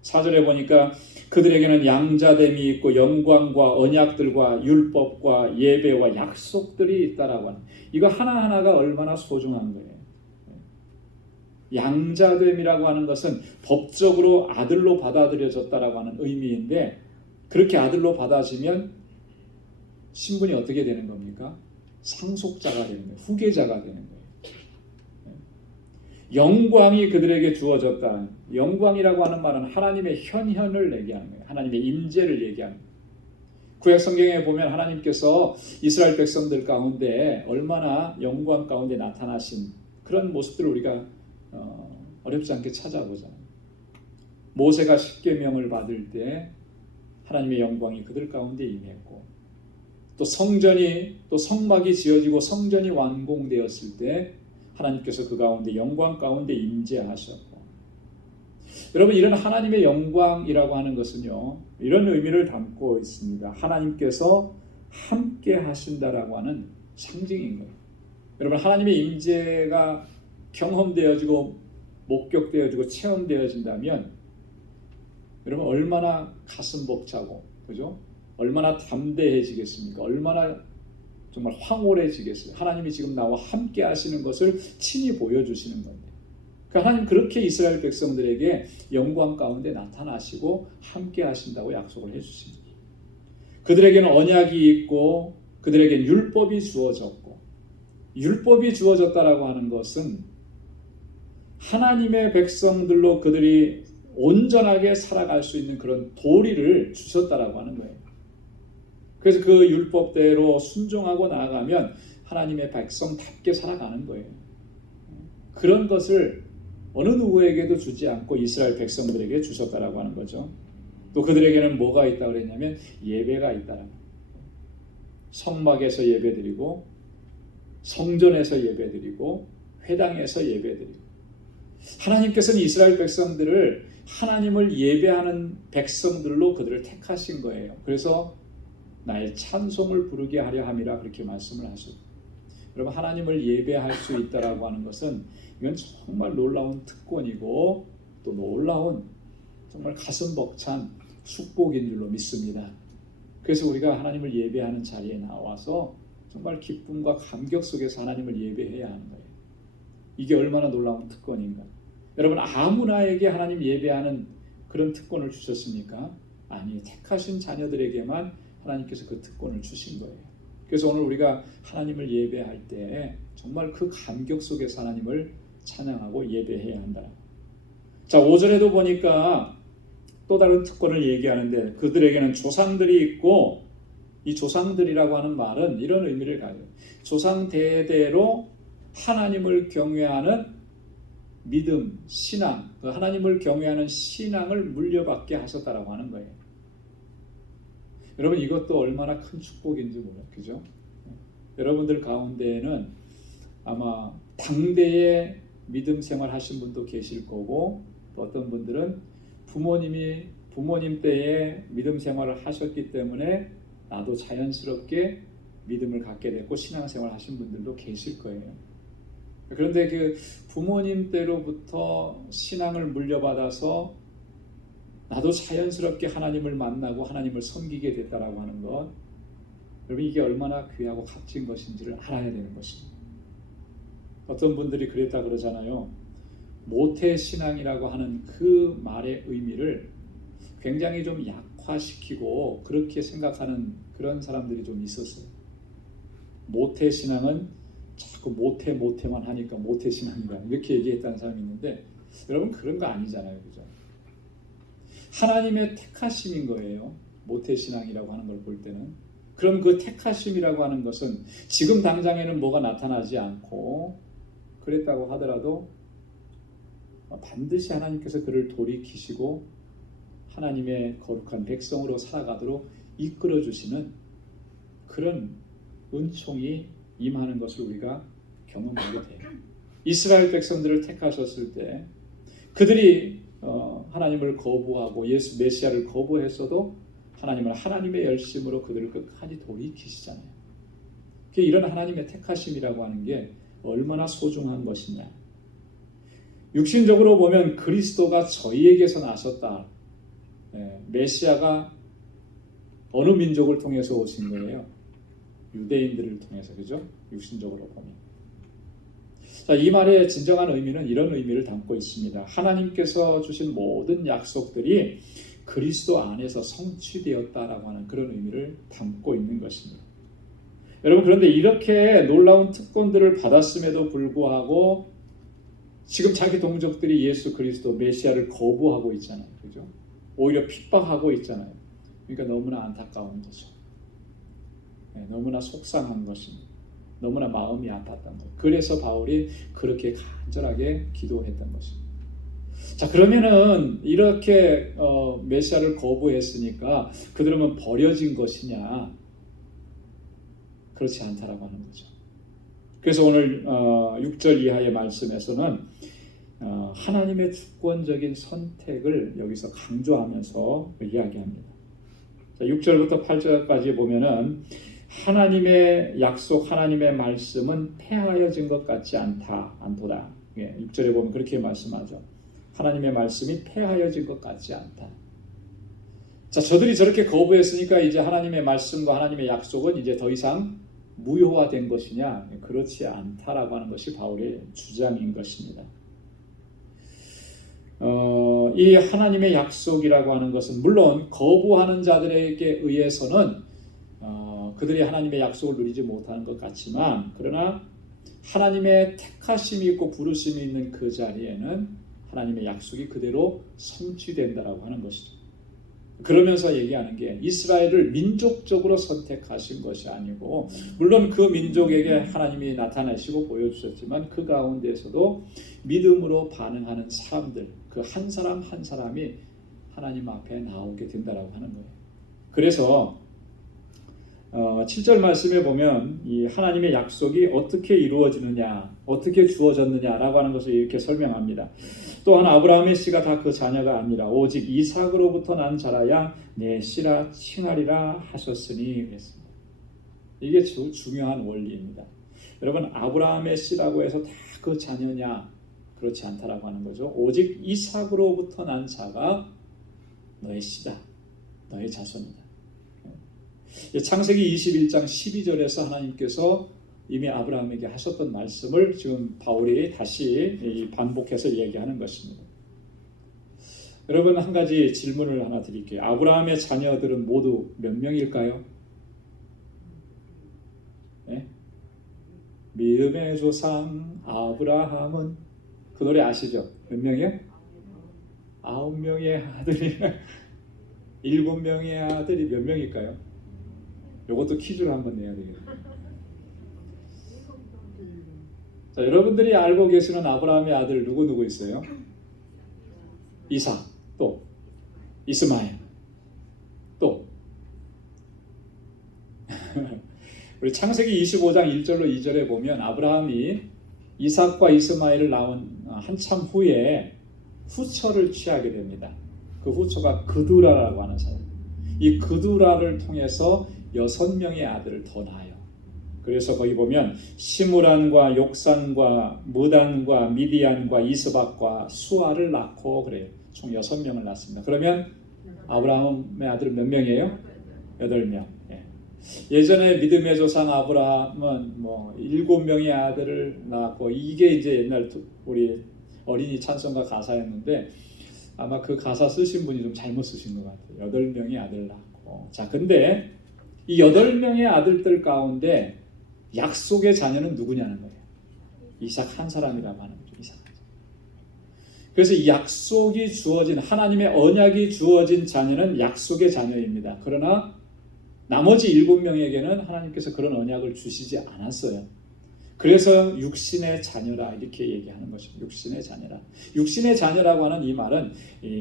4절에 보니까 그들에게는 양자됨이 있고 영광과 언약들과 율법과 예배와 약속들이 있다라고 하는, 이거 하나하나가 얼마나 소중한 거예요. 양자됨이라고 하는 것은 법적으로 아들로 받아들여졌다라고 하는 의미인데, 그렇게 아들로 받아지면 신분이 어떻게 되는 겁니까? 상속자가 되는 거예요. 후계자가 되는 거예요. 영광이 그들에게 주어졌다. 영광이라고 하는 말은 하나님의 현현을 얘기하는 거예요. 하나님의 임재를 얘기하는 거예요. 구약 성경에 보면 하나님께서 이스라엘 백성들 가운데 얼마나 영광 가운데 나타나신 그런 모습들을 우리가 어렵지 않게 찾아보잖아요. 모세가 십계명을 받을 때 하나님의 영광이 그들 가운데 임했고, 또 성전이, 또 성막이 지어지고 성전이 완공되었을 때 하나님께서 그 가운데 영광 가운데 임재하셨고, 여러분, 이런 하나님의 영광이라고 하는 것은요, 이런 의미를 담고 있습니다. 하나님께서 함께 하신다라고 하는 상징인 거예요. 여러분, 하나님의 임재가 경험되어지고 목격되어지고 체험되어진다면 여러분 얼마나 가슴 벅차고, 그죠? 얼마나 담대해지겠습니까? 얼마나 정말 황홀해지겠어요. 하나님이 지금 나와 함께 하시는 것을 친히 보여주시는 건데, 그러니까 하나님 그렇게 이스라엘 백성들에게 영광 가운데 나타나시고 함께 하신다고 약속을 해주십니다. 그들에게는 언약이 있고 그들에게는 율법이 주어졌고, 율법이 주어졌다라고 하는 것은 하나님의 백성들로 그들이 온전하게 살아갈 수 있는 그런 도리를 주셨다라고 하는 거예요. 그래서 그 율법대로 순종하고 나아가면 하나님의 백성답게 살아가는 거예요. 그런 것을 어느 누구에게도 주지 않고 이스라엘 백성들에게 주셨다라고 하는 거죠. 또 그들에게는 뭐가 있다고 그랬냐면 예배가 있다라고. 성막에서 예배드리고 성전에서 예배드리고 회당에서 예배드리고, 하나님께서는 이스라엘 백성들을 하나님을 예배하는 백성들로 그들을 택하신 거예요. 그래서 나의 찬송을 부르게 하려 함이라 그렇게 말씀을 하셨고, 여러분, 하나님을 예배할 수 있다라고 하는 것은 이건 정말 놀라운 특권이고 또 놀라운 정말 가슴 벅찬 축복인 줄로 믿습니다. 그래서 우리가 하나님을 예배하는 자리에 나와서 정말 기쁨과 감격 속에서 하나님을 예배해야 하는 거예요. 이게 얼마나 놀라운 특권인가. 여러분, 아무나에게 하나님 예배하는 그런 특권을 주셨습니까? 아니, 택하신 자녀들에게만 하나님께서 그 특권을 주신 거예요. 그래서 오늘 우리가 하나님을 예배할 때 정말 그 감격 속에서 하나님을 찬양하고 예배해야 한다. 자, 5절에도 보니까 또 다른 특권을 얘기하는데, 그들에게는 조상들이 있고, 이 조상들이라고 하는 말은 이런 의미를 가져요. 조상 대대로 하나님을 경외하는 믿음, 신앙, 하나님을 경외하는 신앙을 물려받게 하셨다라고 하는 거예요. 여러분, 이것도 얼마나 큰 축복인지 몰라요. 그죠? 여러분들 가운데에는 아마 당대에 믿음 생활 하신 분도 계실 거고, 또 어떤 분들은 부모님 때에 믿음 생활을 하셨기 때문에 나도 자연스럽게 믿음을 갖게 됐고 신앙생활 하신 분들도 계실 거예요. 그런데 그 부모님 때로부터 신앙을 물려받아서 나도 자연스럽게 하나님을 만나고 하나님을 섬기게 됐다라고 하는 것, 여러분, 이게 얼마나 귀하고 값진 것인지를 알아야 되는 것입니다. 어떤 분들이 그랬다 그러잖아요. 모태신앙이라고 하는 그 말의 의미를 굉장히 좀 약화시키고 그렇게 생각하는 그런 사람들이 좀 있었어요. 모태신앙은 자꾸 모태만 하니까 모태신앙이다, 이렇게 얘기했다는 사람이 있는데, 여러분, 그런 거 아니잖아요. 그죠? 하나님의 택하심인 거예요. 모태신앙이라고 하는 걸 볼 때는 그럼 그 택하심이라고 하는 것은 지금 당장에는 뭐가 나타나지 않고 그랬다고 하더라도 반드시 하나님께서 그를 돌이키시고 하나님의 거룩한 백성으로 살아가도록 이끌어 주시는 그런 은총이 임하는 것을 우리가 경험하게 돼요. 이스라엘 백성들을 택하셨을 때 그들이 하나님을 거부하고 예수 메시아를 거부했어도 하나님은 하나님의 열심으로 그들을 끝까지 돌이키시잖아요. 이런 하나님의 택하심이라고 하는 게 얼마나 소중한 것이냐. 육신적으로 보면 그리스도가 저희에게서 나셨다. 메시아가 어느 민족을 통해서 오신 거예요? 유대인들을 통해서, 그죠? 육신적으로 보면. 자, 이 말의 진정한 의미는 이런 의미를 담고 있습니다. 하나님께서 주신 모든 약속들이 그리스도 안에서 성취되었다라고 하는 그런 의미를 담고 있는 것입니다. 여러분, 그런데 이렇게 놀라운 특권들을 받았음에도 불구하고 지금 자기 동족들이 예수 그리스도 메시아를 거부하고 있잖아요. 그죠? 오히려 핍박하고 있잖아요. 그러니까 너무나 안타까운 거죠. 너무나 속상한 것입니다. 너무나 마음이 아팠던 것. 그래서 바울이 그렇게 간절하게 기도했던 것입니다. 자, 그러면은 이렇게 메시아를 거부했으니까 그들은 버려진 것이냐? 그렇지 않다라고 하는 거죠. 그래서 오늘 6절 이하의 말씀에서는 하나님의 주권적인 선택을 여기서 강조하면서 이야기합니다. 자, 6절부터 8절까지 보면은 하나님의 약속, 하나님의 말씀은 폐하여진 것 같지 않도다. 6절에 보면 그렇게 말씀하죠. 하나님의 말씀이 폐하여진 것 같지 않다. 자, 저들이 저렇게 거부했으니까 이제 하나님의 말씀과 하나님의 약속은 이제 더 이상 무효화된 것이냐? 그렇지 않다라고 하는 것이 바울의 주장인 것입니다. 이 하나님의 약속이라고 하는 것은 물론 거부하는 자들에게 의해서는 그들이 하나님의 약속을 누리지 못하는 것 같지만, 그러나 하나님의 택하심이 있고 부르심이 있는 그 자리에는 하나님의 약속이 그대로 성취된다라고 하는 것이죠. 그러면서 얘기하는 게 이스라엘을 민족적으로 선택하신 것이 아니고, 물론 그 민족에게 하나님이 나타나시고 보여주셨지만 그 가운데에서도 믿음으로 반응하는 사람들, 그 한 사람 한 사람이 하나님 앞에 나오게 된다라고 하는 거예요. 그래서 7절 말씀에 보면 이 하나님의 약속이 어떻게 이루어지느냐, 어떻게 주어졌느냐라고 하는 것을 이렇게 설명합니다. 또한 아브라함의 씨가 다 그 자녀가 아니라 오직 이삭으로부터 난 자라야 내 씨라 칭하리라 하셨으니 그랬습니다. 이게 중요한 원리입니다. 여러분, 아브라함의 씨라고 해서 다 그 자녀냐? 그렇지 않다라고 하는 거죠. 오직 이삭으로부터 난 자가 너의 씨다, 너의 자손이다. 창세기 21장 12절에서 하나님께서 이미 아브라함에게 하셨던 말씀을 지금 바울이 다시 반복해서 얘기하는 것입니다. 여러분, 한 가지 질문을 하나 드릴게요. 아브라함의 자녀들은 모두 몇 명일까요? 네? 믿음의 조상 아브라함은, 그 노래 아시죠? 몇 명이요? 9명의 아들이 7명의 아들이 몇 명일까요? 이것도 퀴즈를 한번 내야 되겠네요. 자, 여러분들이 알고 계시는 아브라함의 아들 누구 있어요? 이삭, 또 이스마엘, 또 우리 창세기 25장 1절로 2절에 보면 아브라함이 이삭과 이스마엘을 낳은 한참 후에 후처를 취하게 됩니다. 그 후처가 그두라라고 하는 사람. 이 그두라를 통해서 6명의 아들을 더 낳아요. 그래서 거기 보면 시므란과 욕산과 무단과 미디안과 이스박과 수아를 낳고 그래요. 총 6명을 낳습니다. 그러면 아브라함의 아들은 몇 명이에요? 8명. 예전에 믿음의 조상 아브라함은 7명의 아들을 낳았고, 이게 이제 옛날 우리 어린이 찬송가 가사였는데 아마 그 가사 쓰신 분이 좀 잘못 쓰신 것 같아요. 8명의 아들을 낳고. 자, 근데 이 8명의 아들들 가운데 약속의 자녀는 누구냐는 거예요. 이삭 한 사람이라고 하는 거죠. 이삭. 그래서 이 약속이 주어진, 하나님의 언약이 주어진 자녀는 약속의 자녀입니다. 그러나 나머지 7명에게는 하나님께서 그런 언약을 주시지 않았어요. 그래서 육신의 자녀라 이렇게 얘기하는 것입니다. 육신의 자녀라. 육신의 자녀라고 하는 이 말은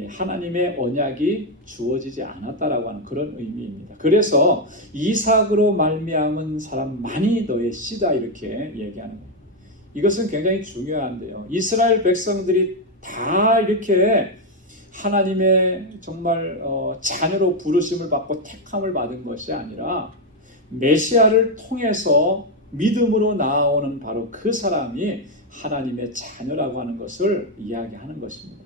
하나님의 언약이 주어지지 않았다라고 하는 그런 의미입니다. 그래서 이삭으로 말미암은 사람만이 너의 씨다 이렇게 얘기하는 거예요. 이것은 굉장히 중요한데요. 이스라엘 백성들이 다 이렇게 하나님의 정말 자녀로 부르심을 받고 택함을 받은 것이 아니라 메시아를 통해서 믿음으로 나아오는 바로 그 사람이 하나님의 자녀라고 하는 것을 이야기하는 것입니다.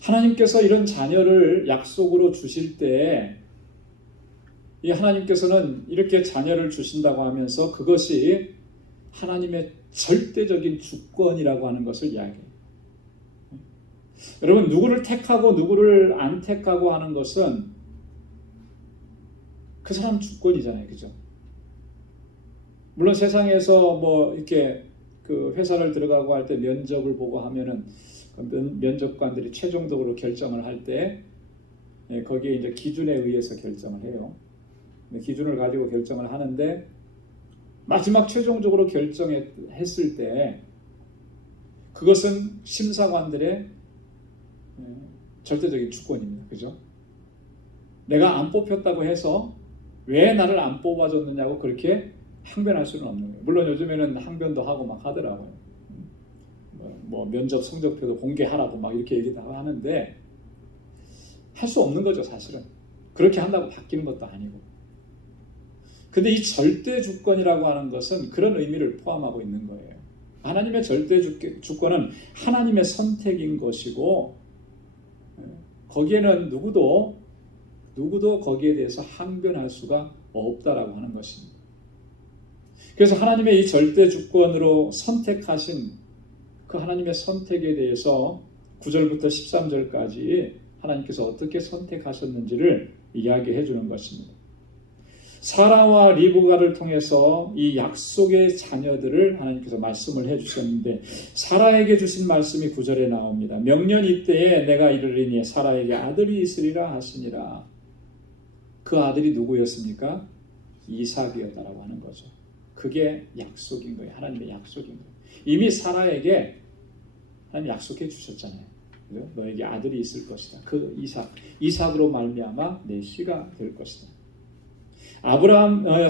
하나님께서 이런 자녀를 약속으로 주실 때 이 하나님께서는 이렇게 자녀를 주신다고 하면서 그것이 하나님의 절대적인 주권이라고 하는 것을 이야기해요. 여러분, 누구를 택하고 누구를 안 택하고 하는 것은 그 사람 주권이잖아요, 그죠? 물론 세상에서 뭐 이렇게 그 회사를 들어가고 할 때 면접을 보고 하면은 면접관들이 최종적으로 결정을 할 때 거기에 이제 기준에 의해서 결정을 해요. 기준을 가지고 결정을 하는데 마지막 최종적으로 결정했을 때 그것은 심사관들의 절대적인 주권입니다. 그죠? 내가 안 뽑혔다고 해서 왜 나를 안 뽑아줬느냐고 그렇게 항변할 수는 없는 거예요. 물론 요즘에는 항변도 하고 막 하더라고요. 뭐 면접 성적표도 공개하라고 막 이렇게 얘기도 하는데 할 수 없는 거죠, 사실은. 그렇게 한다고 바뀌는 것도 아니고. 근데 이 절대 주권이라고 하는 것은 그런 의미를 포함하고 있는 거예요. 하나님의 절대 주권은 하나님의 선택인 것이고 거기에는 누구도 거기에 대해서 항변할 수가 없다라고 하는 것입니다. 그래서 하나님의 이 절대 주권으로 선택하신 그 하나님의 선택에 대해서 9절부터 13절까지 하나님께서 어떻게 선택하셨는지를 이야기해 주는 것입니다. 사라와 리브가를 통해서 이 약속의 자녀들을 하나님께서 말씀을 해주셨는데 사라에게 주신 말씀이 9절에 나옵니다. 명년 이때에 내가 이르리니 사라에게 아들이 있으리라 하시니라. 그 아들이 누구였습니까? 이삭이었다라고 하는 거죠. 그게 약속인 거예요. 하나님의 약속인 거예요. 이미 사라에게 하나님 약속해 주셨잖아요. 그죠? 너에게 아들이 있을 것이다. 그 이삭으로 말미암아 내 씨가 될 것이다.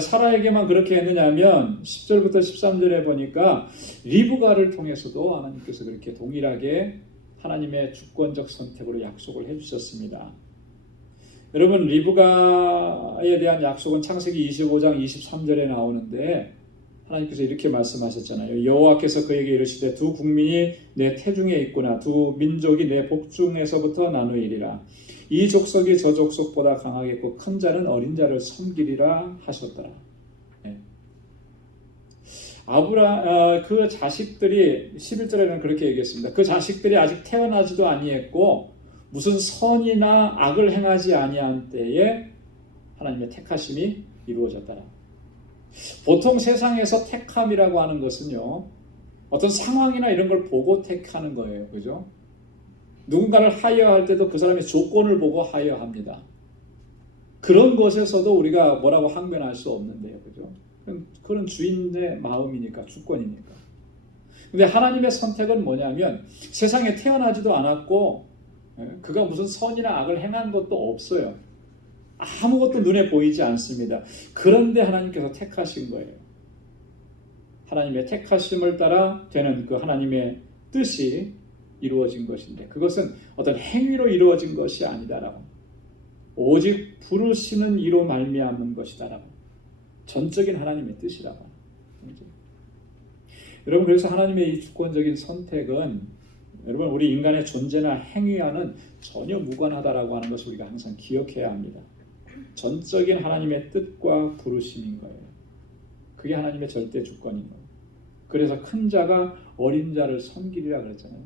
사라에게만 그렇게 했느냐면 10절부터 13절에 보니까 리브가를 통해서도 하나님께서 그렇게 동일하게 하나님의 주권적 선택으로 약속을 해주셨습니다. 여러분, 리브가에 대한 약속은 창세기 25장 23절에 나오는데 하나님께서 이렇게 말씀하셨잖아요. 여호와께서 그에게 이르시되 두 국민이 내 태중에 있구나. 두 민족이 내 복중에서부터 나누이리라. 이 족속이 저 족속보다 강하겠고 큰 자는 어린 자를 섬기리라 하셨더라. 네. 그 자식들이 11절에는 그렇게 얘기했습니다. 그 자식들이 아직 태어나지도 아니했고 무슨 선이나 악을 행하지 아니한 때에 하나님의 택하심이 이루어졌더라. 보통 세상에서 택함이라고 하는 것은요, 어떤 상황이나 이런 걸 보고 택하는 거예요. 그죠? 누군가를 하여할 때도 그 사람의 조건을 보고 하여합니다. 그런 것에서도 우리가 뭐라고 항변할 수 없는데요. 그죠? 그런 주인의 마음이니까, 주권이니까. 근데 하나님의 선택은 뭐냐면 세상에 태어나지도 않았고 그가 무슨 선이나 악을 행한 것도 없어요. 아무것도 눈에 보이지 않습니다. 그런데 하나님께서 택하신 거예요. 하나님의 택하심을 따라 되는 그 하나님의 뜻이 이루어진 것인데 그것은 어떤 행위로 이루어진 것이 아니다라고, 오직 부르시는 이로 말미암은 것이다라고, 전적인 하나님의 뜻이라고. 여러분, 그래서 하나님의 이 주권적인 선택은 여러분 우리 인간의 존재나 행위와는 전혀 무관하다라고 하는 것을 우리가 항상 기억해야 합니다. 전적인 하나님의 뜻과 부르심인 거예요. 그게 하나님의 절대 주권인 거예요. 그래서 큰 자가 어린 자를 섬기리라 그랬잖아요.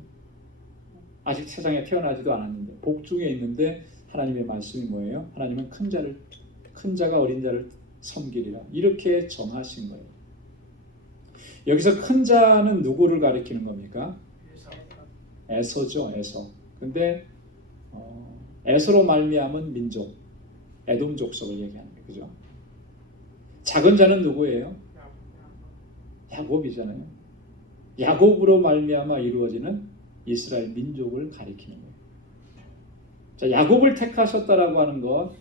아직 세상에 태어나지도 않았는데 복중에 있는데 하나님의 말씀이 뭐예요? 하나님은 큰 자가 어린 자를 섬기리라 이렇게 정하신 거예요. 여기서 큰 자는 누구를 가리키는 겁니까? 에서죠, 에서. 근데 에서로 말미암은 민족, 에돔 족속을 얘기하는 거예요. 그죠? 작은 자는 누구예요? 야곱이잖아요. 야곱으로 말미암아 이루어지는 이스라엘 민족을 가리키는 거예요. 자, 야곱을 택하셨다라고 하는 것,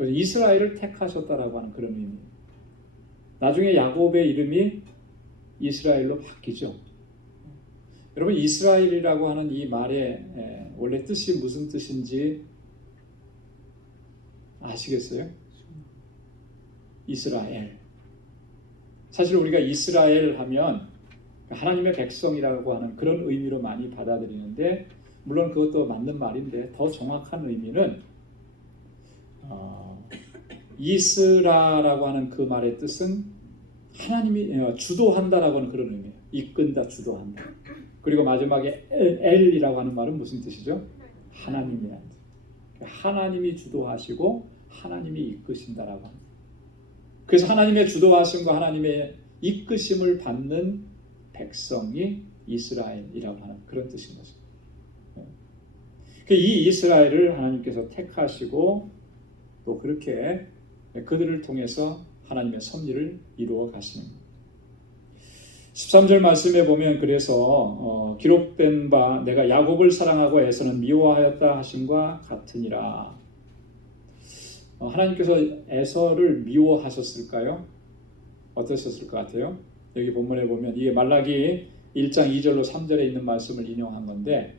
이스라엘을 택하셨다라고 하는 그런 의미예요. 나중에 야곱의 이름이 이스라엘로 바뀌죠. 여러분, 이스라엘이라고 하는 이 말의 원래 뜻이 무슨 뜻인지 아시겠어요? 이스라엘. 사실 우리가 이스라엘 하면 하나님의 백성이라고 하는 그런 의미로 많이 받아들이는데, 물론 그것도 맞는 말인데 더 정확한 의미는 이스라라고 하는 그 말의 뜻은 하나님이 주도한다라고 하는 그런 의미예요. 이끈다, 주도한다. 그리고 마지막에 엘이라고 하는 말은 무슨 뜻이죠? 하나님이라는 뜻. 하나님이 주도하시고 하나님이 이끄신다라고 합니다. 그래서 하나님의 주도하심과 하나님의 이끄심을 받는 백성이 이스라엘이라고 하는 그런 뜻인 거죠. 이 이스라엘을 하나님께서 택하시고 또 그렇게 그들을 통해서 하나님의 섭리를 이루어 가시는 겁니다. 13절 말씀에 보면 그래서 기록된 바 내가 야곱을 사랑하고 에서는 미워하였다 하심과 같으니라. 하나님께서 에서를 미워하셨을까요? 어떠셨을 것 같아요? 여기 본문에 보면 이게 말라기 1장 2절로 3절에 있는 말씀을 인용한 건데,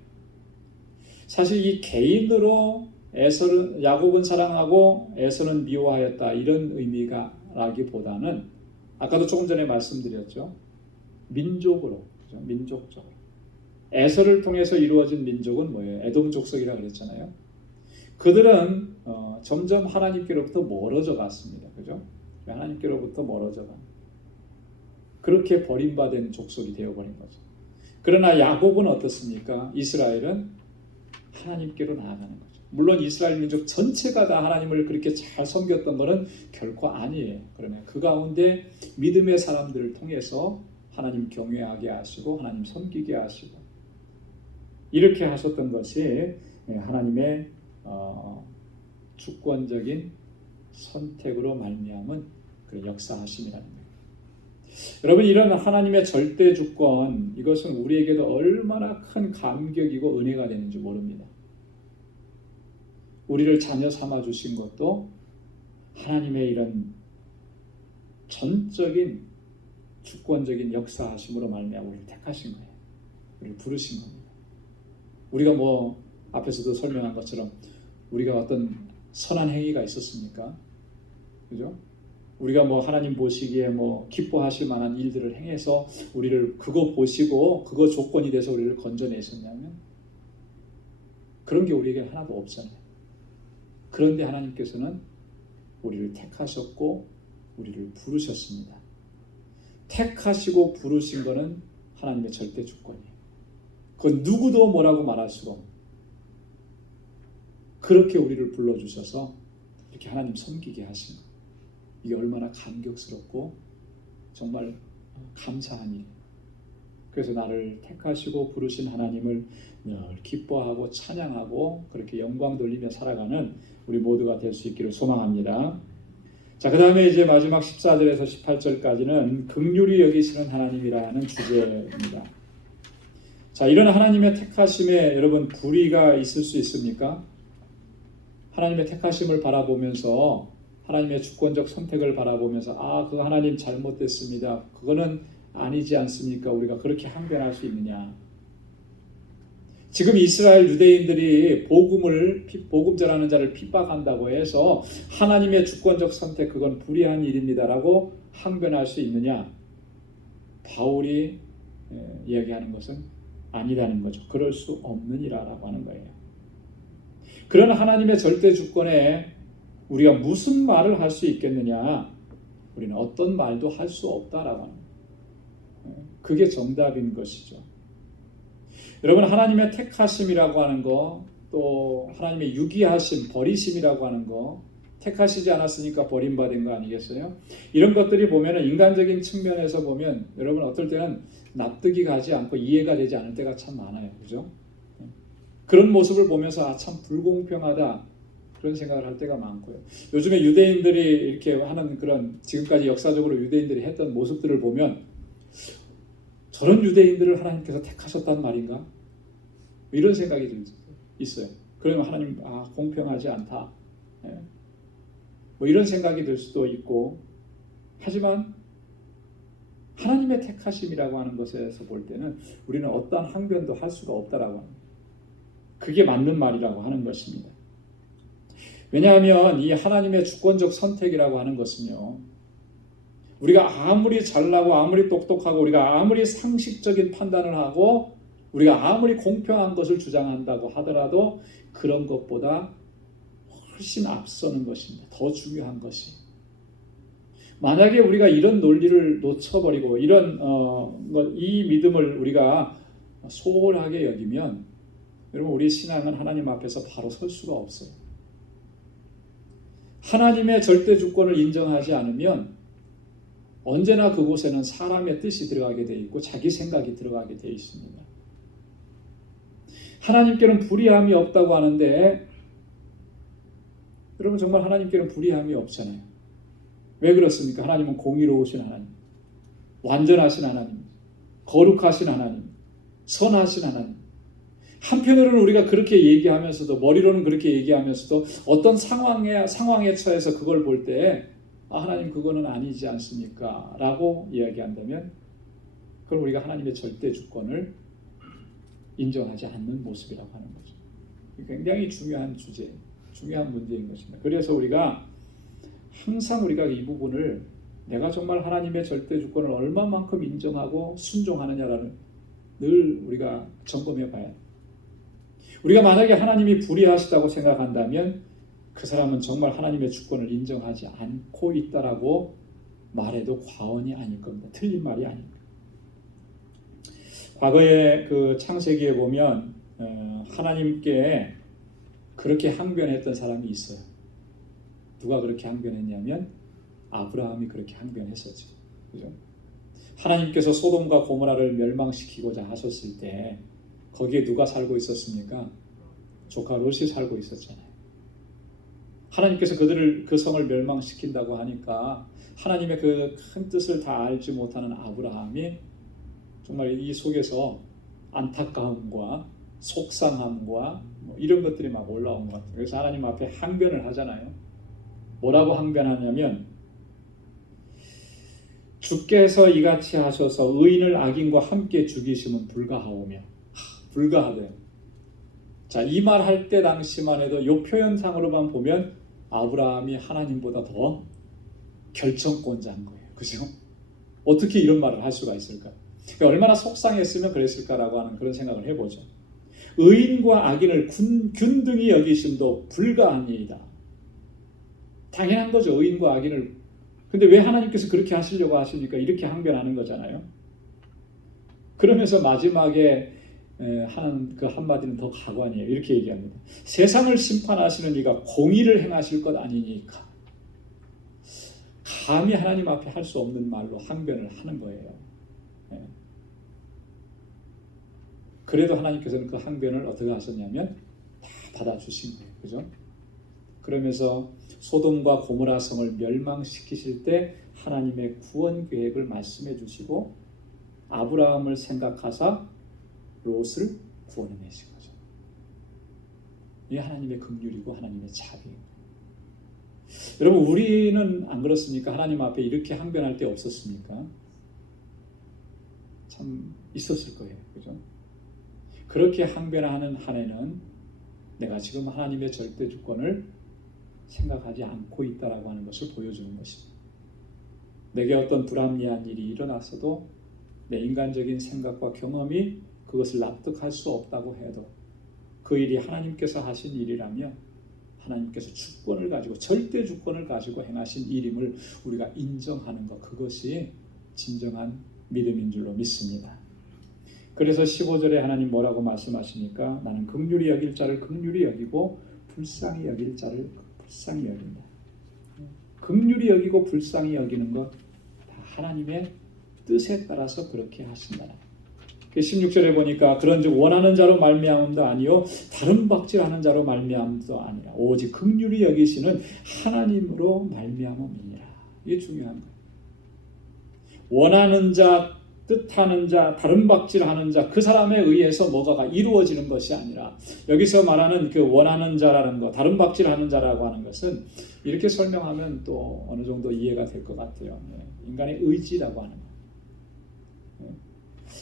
사실 이 개인으로 에서는 야곱은 사랑하고 에서는 미워하였다 이런 의미가 라기보다는 아까도 조금 전에 말씀드렸죠. 민족으로, 그죠? 민족적으로. 에서를 통해서 이루어진 민족은 뭐예요? 에돔 족속이라고 그랬잖아요. 그들은 점점 하나님께로부터 멀어져 갔습니다. 그죠? 하나님께로부터 멀어져 간. 그렇게 버림받은 족속이 되어버린 거죠. 그러나 야곱은 어떻습니까? 이스라엘은 하나님께로 나아가는 거죠. 물론 이스라엘 민족 전체가 다 하나님을 그렇게 잘 섬겼던 것은 결코 아니에요. 그러나 그 가운데 믿음의 사람들을 통해서 하나님 경외하게 하시고 하나님 섬기게 하시고 이렇게 하셨던 것이 하나님의 주권적인 선택으로 말미암은 그 역사하심이라는 거예요. 여러분, 이런 하나님의 절대 주권, 이것은 우리에게도 얼마나 큰 감격이고 은혜가 되는지 모릅니다. 우리를 자녀 삼아 주신 것도 하나님의 이런 전적인 주권적인 역사하심으로 말미암아 우리를 택하신 거예요. 우리를 부르신 겁니다. 우리가 앞에서도 설명한 것처럼 우리가 어떤 선한 행위가 있었습니까? 그죠? 우리가 하나님 보시기에 기뻐하실 만한 일들을 행해서 우리를 그거 보시고 그거 조건이 돼서 우리를 건져내셨냐면 그런 게 우리에게 하나도 없잖아요. 그런데 하나님께서는 우리를 택하셨고 우리를 부르셨습니다. 택하시고 부르신 것은 하나님의 절대 주권이에요. 그건 누구도 뭐라고 말할 수가 없는. 그렇게 우리를 불러주셔서 이렇게 하나님 섬기게 하신 것. 이게 얼마나 감격스럽고 정말 감사한 일이에요. 그래서 나를 택하시고 부르신 하나님을 늘 기뻐하고 찬양하고 그렇게 영광 돌리며 살아가는 우리 모두가 될 수 있기를 소망합니다. 자, 그 다음에 이제 마지막 14절에서 18절까지는 긍휼히 여기시는 하나님이라는 주제입니다. 자, 이런 하나님의 택하심에 여러분 불의가 있을 수 있습니까? 하나님의 택하심을 바라보면서 하나님의 주권적 선택을 바라보면서 그거 하나님 잘못됐습니다. 그거는 아니지 않습니까? 우리가 그렇게 항변할 수 있느냐? 지금 이스라엘 유대인들이 복음 전하는 자를 핍박한다고 해서 하나님의 주권적 선택 그건 불의한 일입니다라고 항변할 수 있느냐? 바울이 이야기하는 것은 아니라는 거죠. 그럴 수 없느니라라고 하는 거예요. 그런 하나님의 절대 주권에 우리가 무슨 말을 할 수 있겠느냐? 우리는 어떤 말도 할 수 없다라고 하는 거예요. 그게 정답인 것이죠. 여러분, 하나님의 택하심이라고 하는 거, 또 하나님의 유기하심, 버리심이라고 하는 거, 택하시지 않았으니까 버림받은 거 아니겠어요? 이런 것들이 보면은 인간적인 측면에서 보면 여러분 어떨 때는 납득이 가지 않고 이해가 되지 않을 때가 참 많아요. 그죠? 그런 모습을 보면서 참 불공평하다. 그런 생각을 할 때가 많고요. 요즘에 유대인들이 이렇게 하는 그런 지금까지 역사적으로 유대인들이 했던 모습들을 보면 저런 유대인들을 하나님께서 택하셨단 말인가? 이런 생각이 있어요. 그러면 하나님 공평하지 않다. 예. 뭐 이런 생각이 들 수도 있고 하지만 하나님의 택하심이라고 하는 것에서 볼 때는 우리는 어떠한 항변도 할 수가 없다라고 합니다. 그게 맞는 말이라고 하는 것입니다. 왜냐하면 이 하나님의 주권적 선택이라고 하는 것은요, 우리가 아무리 잘나고 아무리 똑똑하고 우리가 아무리 상식적인 판단을 하고 우리가 아무리 공평한 것을 주장한다고 하더라도 그런 것보다 훨씬 앞서는 것입니다. 더 중요한 것이. 만약에 우리가 이런 논리를 놓쳐버리고 이런 이 믿음을 우리가 소홀하게 여기면 여러분 우리 신앙은 하나님 앞에서 바로 설 수가 없어요. 하나님의 절대 주권을 인정하지 않으면 언제나 그곳에는 사람의 뜻이 들어가게 돼 있고 자기 생각이 들어가게 돼 있습니다. 하나님께는 불의함이 없다고 하는데 여러분 정말 하나님께는 불의함이 없잖아요. 왜 그렇습니까? 하나님은 공의로우신 하나님, 완전하신 하나님, 거룩하신 하나님, 선하신 하나님. 한편으로는 우리가 그렇게 얘기하면서도 머리로는 그렇게 얘기하면서도 어떤 상황에 처해서 그걸 볼 때 하나님 그거는 아니지 않습니까? 라고 이야기한다면 그건 우리가 하나님의 절대 주권을 인정하지 않는 모습이라고 하는 거죠. 굉장히 중요한 주제, 중요한 문제인 것입니다. 그래서 우리가 항상 우리가 이 부분을 내가 정말 하나님의 절대 주권을 얼마만큼 인정하고 순종하느냐라는 늘 우리가 점검해 봐야 돼요. 우리가 만약에 하나님이 불의하시다고 생각한다면 그 사람은 정말 하나님의 주권을 인정하지 않고 있다라고 말해도 과언이 아닐 겁니다. 틀린 말이 아닙니다. 과거에 그 창세기에 보면 하나님께 그렇게 항변했던 사람이 있어요. 누가 그렇게 항변했냐면 아브라함이 그렇게 항변했었죠. 그죠? 하나님께서 소돔과 고모라를 멸망시키고자 하셨을 때 거기에 누가 살고 있었습니까? 조카 롯이 살고 있었잖아요. 하나님께서 그 성을 멸망시킨다고 하니까 하나님의 그 큰 뜻을 다 알지 못하는 아브라함이 정말 이 속에서 안타까움과 속상함과 뭐 이런 것들이 막 올라온 것 같아요. 그래서 하나님 앞에 항변을 하잖아요. 뭐라고 항변하냐면 주께서 이같이 하셔서 의인을 악인과 함께 죽이시면 불가하오며 불가하대요. 자, 이 말 할 때 당시만 해도 이 표현상으로만 보면 아브라함이 하나님보다 더 결정권자인 거예요. 그죠? 어떻게 이런 말을 할 수가 있을까? 그러니까 얼마나 속상했으면 그랬을까라고 하는 그런 생각을 해보죠. 의인과 악인을 균등히 여기심도 불가하니이다. 당연한 거죠. 의인과 악인을. 근데 왜 하나님께서 그렇게 하시려고 하십니까? 이렇게 항변하는 거잖아요. 그러면서 마지막에 하는 그 한마디는 더 가관이에요. 이렇게 얘기합니다. 세상을 심판하시는 이가 공의를 행하실 것 아니니까. 감히 하나님 앞에 할 수 없는 말로 항변을 하는 거예요. 그래도 하나님께서는 그 항변을 어떻게 하셨냐면 다 받아주신 거예요. 그죠? 그러면서 소돔과 고모라 성을 멸망시키실 때 하나님의 구원 계획을 말씀해 주시고 아브라함을 생각하사 롯을 구원해내신 거죠. 이게 하나님의 긍휼이고 하나님의 자비예요. 여러분 우리는 안 그렇습니까? 하나님 앞에 이렇게 항변할 때 없었습니까? 참 있었을 거예요. 그죠? 그렇게 항변하는 한에는 내가 지금 하나님의 절대 주권을 생각하지 않고 있다라고 하는 것을 보여주는 것입니다. 내게 어떤 불합리한 일이 일어났어도 내 인간적인 생각과 경험이 그것을 납득할 수 없다고 해도 그 일이 하나님께서 하신 일이라면 하나님께서 주권을 가지고 절대 주권을 가지고 행하신 일임을 우리가 인정하는 것, 그것이 진정한 믿음인 줄로 믿습니다. 그래서 15절에 하나님 뭐라고 말씀하십니까? 나는 긍휼히 여길 자를 긍휼히 여기고 불쌍히 여길 자를 불쌍히 여긴다. 긍휼히 여기고 불쌍히 여기는 것 다 하나님의 뜻에 따라서 그렇게 하신다. 16절에 보니까 그런즉 원하는 자로 말미암음도 아니요 다른 박질하는 자로 말미암음도 아니라 오직 긍휼히 여기시는 하나님으로 말미암음이니라. 이게 중요한 거예요. 원하는 자, 뜻하는 자, 다른 박질하는 자, 그 사람에 의해서 뭐가가 이루어지는 것이 아니라 여기서 말하는 그 원하는 자라는 거, 다른 박질하는 자라고 하는 것은 이렇게 설명하면 또 어느 정도 이해가 될 것 같아요. 인간의 의지라고 하는 거.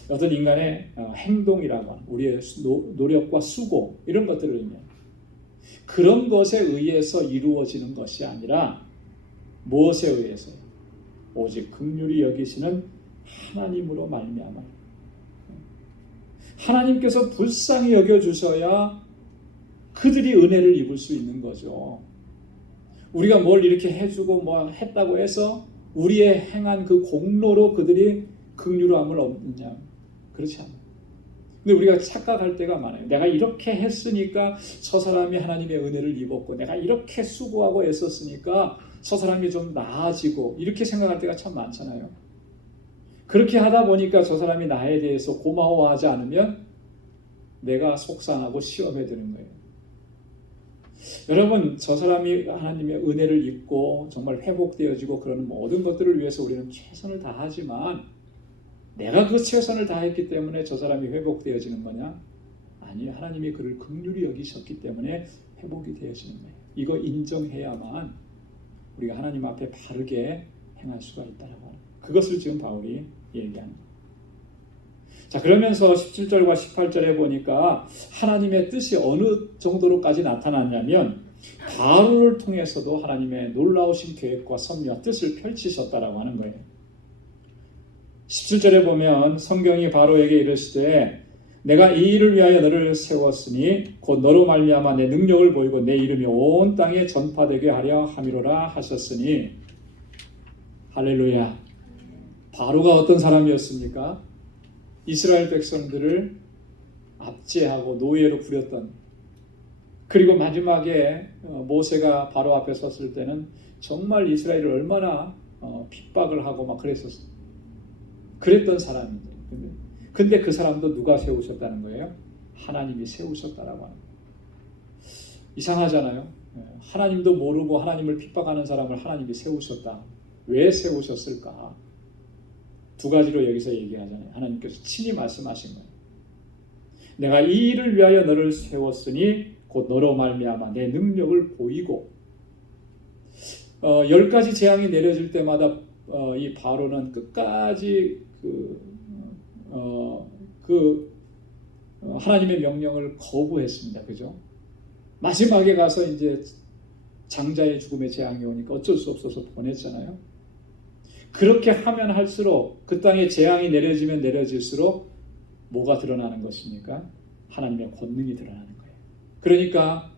어떤 인간의 행동이라고 하는 우리의 노력과 수고 이런 것들을 의미해요. 그런 것에 의해서 이루어지는 것이 아니라 무엇에 의해서요? 오직 긍휼히 여기시는 하나님으로 말미암아. 하나님께서 불쌍히 여겨주셔야 그들이 은혜를 입을 수 있는 거죠. 우리가 뭘 이렇게 해주고 뭐 했다고 해서 우리의 행한 그 공로로 그들이 긍휼함을 얻느냐? 그렇지 않아요. 근데 우리가 착각할 때가 많아요. 내가 이렇게 했으니까 저 사람이 하나님의 은혜를 입었고 내가 이렇게 수고하고 애썼으니까 저 사람이 좀 나아지고 이렇게 생각할 때가 참 많잖아요. 그렇게 하다 보니까 저 사람이 나에 대해서 고마워하지 않으면 내가 속상하고 시험에 드는 거예요. 여러분, 저 사람이 하나님의 은혜를 입고 정말 회복되어지고 그러는 모든 것들을 위해서 우리는 최선을 다하지만 내가 그 최선을 다했기 때문에 저 사람이 회복되어지는 거냐? 아니요. 하나님이 그를 긍휼히 여기셨기 때문에 회복이 되어지는 거예요. 이거 인정해야만 우리가 하나님 앞에 바르게 행할 수가 있다라고 하는 거예요. 그것을 지금 바울이 얘기하는 거예요. 자, 그러면서 17절과 18절에 보니까 하나님의 뜻이 어느 정도로까지 나타났냐면 바로를 통해서도 하나님의 놀라우신 계획과 섭리와 뜻을 펼치셨다라고 하는 거예요. 17절에 보면 성경이 바로에게 이르시되 내가 이 일을 위하여 너를 세웠으니 곧 너로 말미암아 내 능력을 보이고 내 이름이 온 땅에 전파되게 하려 함이로라 하셨으니 할렐루야. 바로가 어떤 사람이었습니까? 이스라엘 백성들을 압제하고 노예로 부렸던, 그리고 마지막에 모세가 바로 앞에 섰을 때는 정말 이스라엘을 얼마나 핍박을 하고 막 그랬던 사람인데, 근데 그 사람도 누가 세우셨다는 거예요? 하나님이 세우셨다라고 하는 거예요. 이상하잖아요. 하나님도 모르고 하나님을 핍박하는 사람을 하나님이 세우셨다. 왜 세우셨을까? 두 가지로 여기서 얘기하잖아요. 하나님께서 친히 말씀하신 거예요. 내가 이 일을 위하여 너를 세웠으니 곧 너로 말미암아 내 능력을 보이고, 10가지 재앙이 내려질 때마다 이 바로는 끝까지 하나님의 명령을 거부했습니다. 그죠? 마지막에 가서 이제 장자의 죽음의 재앙이 오니까 어쩔 수 없어서 보냈잖아요. 그렇게 하면 할수록 그 땅에 재앙이 내려지면 내려질수록 뭐가 드러나는 것입니까? 하나님의 권능이 드러나는 거예요. 그러니까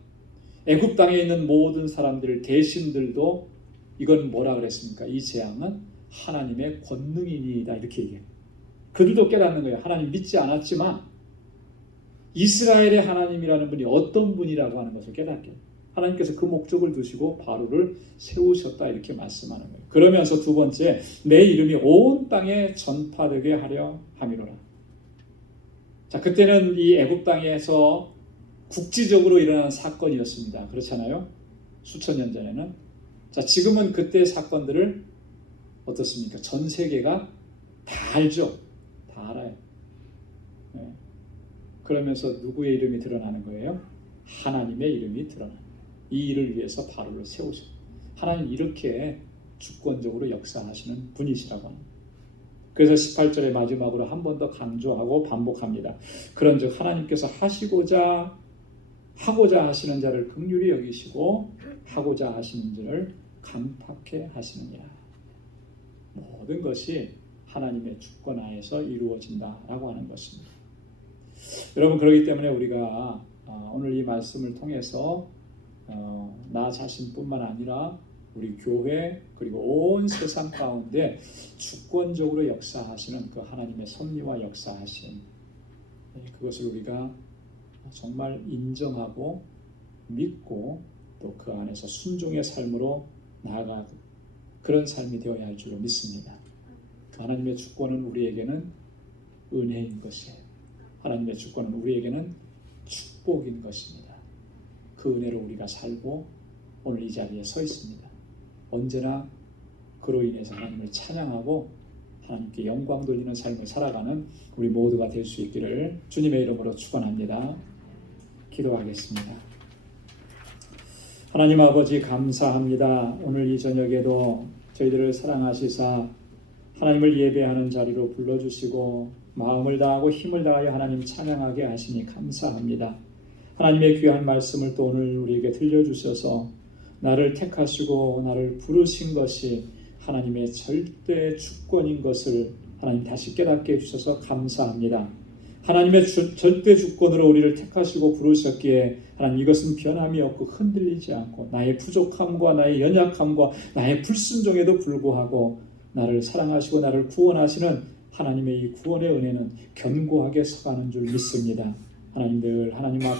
애굽 땅에 있는 모든 사람들, 대신들도 이건 뭐라 그랬습니까? 이 재앙은 하나님의 권능이니이다 이렇게 얘기해요. 그들도 깨닫는 거예요. 하나님 믿지 않았지만 이스라엘의 하나님이라는 분이 어떤 분이라고 하는 것을 깨닫게 해요. 하나님께서 그 목적을 두시고 바로를 세우셨다 이렇게 말씀하는 거예요. 그러면서 두 번째, 내 이름이 온 땅에 전파되게 하려 함이로라. 자, 그때는 이 애굽 땅에서 국지적으로 일어난 사건이었습니다. 그렇잖아요? 수천 년 전에는. 자, 지금은 그때 사건들을 어떻습니까? 전 세계가 다 알죠. 다 알아요. 네. 그러면서 누구의 이름이 드러나는 거예요? 하나님의 이름이 드러나는 거예요. 이 일을 위해서 바로를 세우셨어요. 하나님 이렇게 주권적으로 역사하시는 분이시라고 합니다. 그래서 18절의 마지막으로 한 번 더 강조하고 반복합니다. 그런즉 하나님께서 하고자 하시는 자를 긍휼히 여기시고 하고자 하시는 자를 강팍해 하시느니라. 모든 것이 하나님의 주권 하에서 이루어진다라고 하는 것입니다. 여러분, 그렇기 때문에 우리가 오늘 이 말씀을 통해서 나 자신뿐만 아니라 우리 교회 그리고 온 세상 가운데 주권적으로 역사하시는 그 하나님의 섭리와 역사하심, 그것을 우리가 정말 인정하고 믿고 또 그 안에서 순종의 삶으로 나아가 그런 삶이 되어야 할 줄로 믿습니다. 하나님의 주권은 우리에게는 은혜인 것이에요. 하나님의 주권은 우리에게는 축복인 것입니다. 그 은혜로 우리가 살고 오늘 이 자리에 서 있습니다. 언제나 그로 인해서 하나님을 찬양하고 하나님께 영광 돌리는 삶을 살아가는 우리 모두가 될 수 있기를 주님의 이름으로 축원합니다. 기도하겠습니다. 하나님 아버지 감사합니다. 오늘 이 저녁에도 저희들을 사랑하시사 하나님을 예배하는 자리로 불러주시고 마음을 다하고 힘을 다하여 하나님 찬양하게 하시니 감사합니다. 하나님의 귀한 말씀을 또 오늘 우리에게 들려주셔서 나를 택하시고 나를 부르신 것이 하나님의 절대 주권인 것을 하나님 다시 깨닫게 해주셔서 감사합니다. 하나님의 절대 주권으로 우리를 택하시고 부르셨기에 하나님 이것은 변함이 없고 흔들리지 않고 나의 부족함과 나의 연약함과 나의 불순종에도 불구하고 나를 사랑하시고 나를 구원하시는 하나님의 이 구원의 은혜는 견고하게 서가는 줄 믿습니다. 하나님 늘 하나님 앞에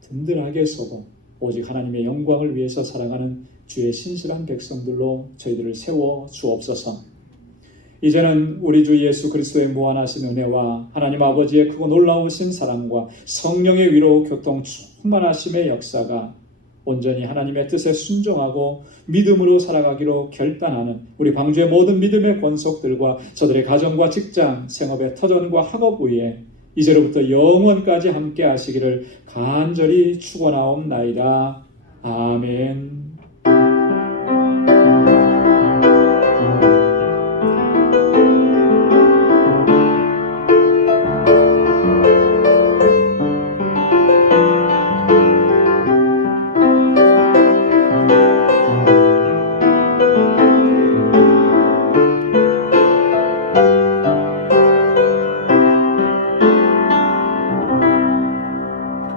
든든하게 서고 오직 하나님의 영광을 위해서 살아가는 주의 신실한 백성들로 저희들을 세워 주옵소서. 이제는 우리 주 예수 그리스도의 무한하신 은혜와 하나님 아버지의 크고 놀라우신 사랑과 성령의 위로 교통 충만하심의 역사가 온전히 하나님의 뜻에 순종하고 믿음으로 살아가기로 결단하는 우리 방주의 모든 믿음의 권속들과 저들의 가정과 직장, 생업의 터전과 학업 위에 이제로부터 영원까지 함께 하시기를 간절히 축원하옵나이다. 아멘.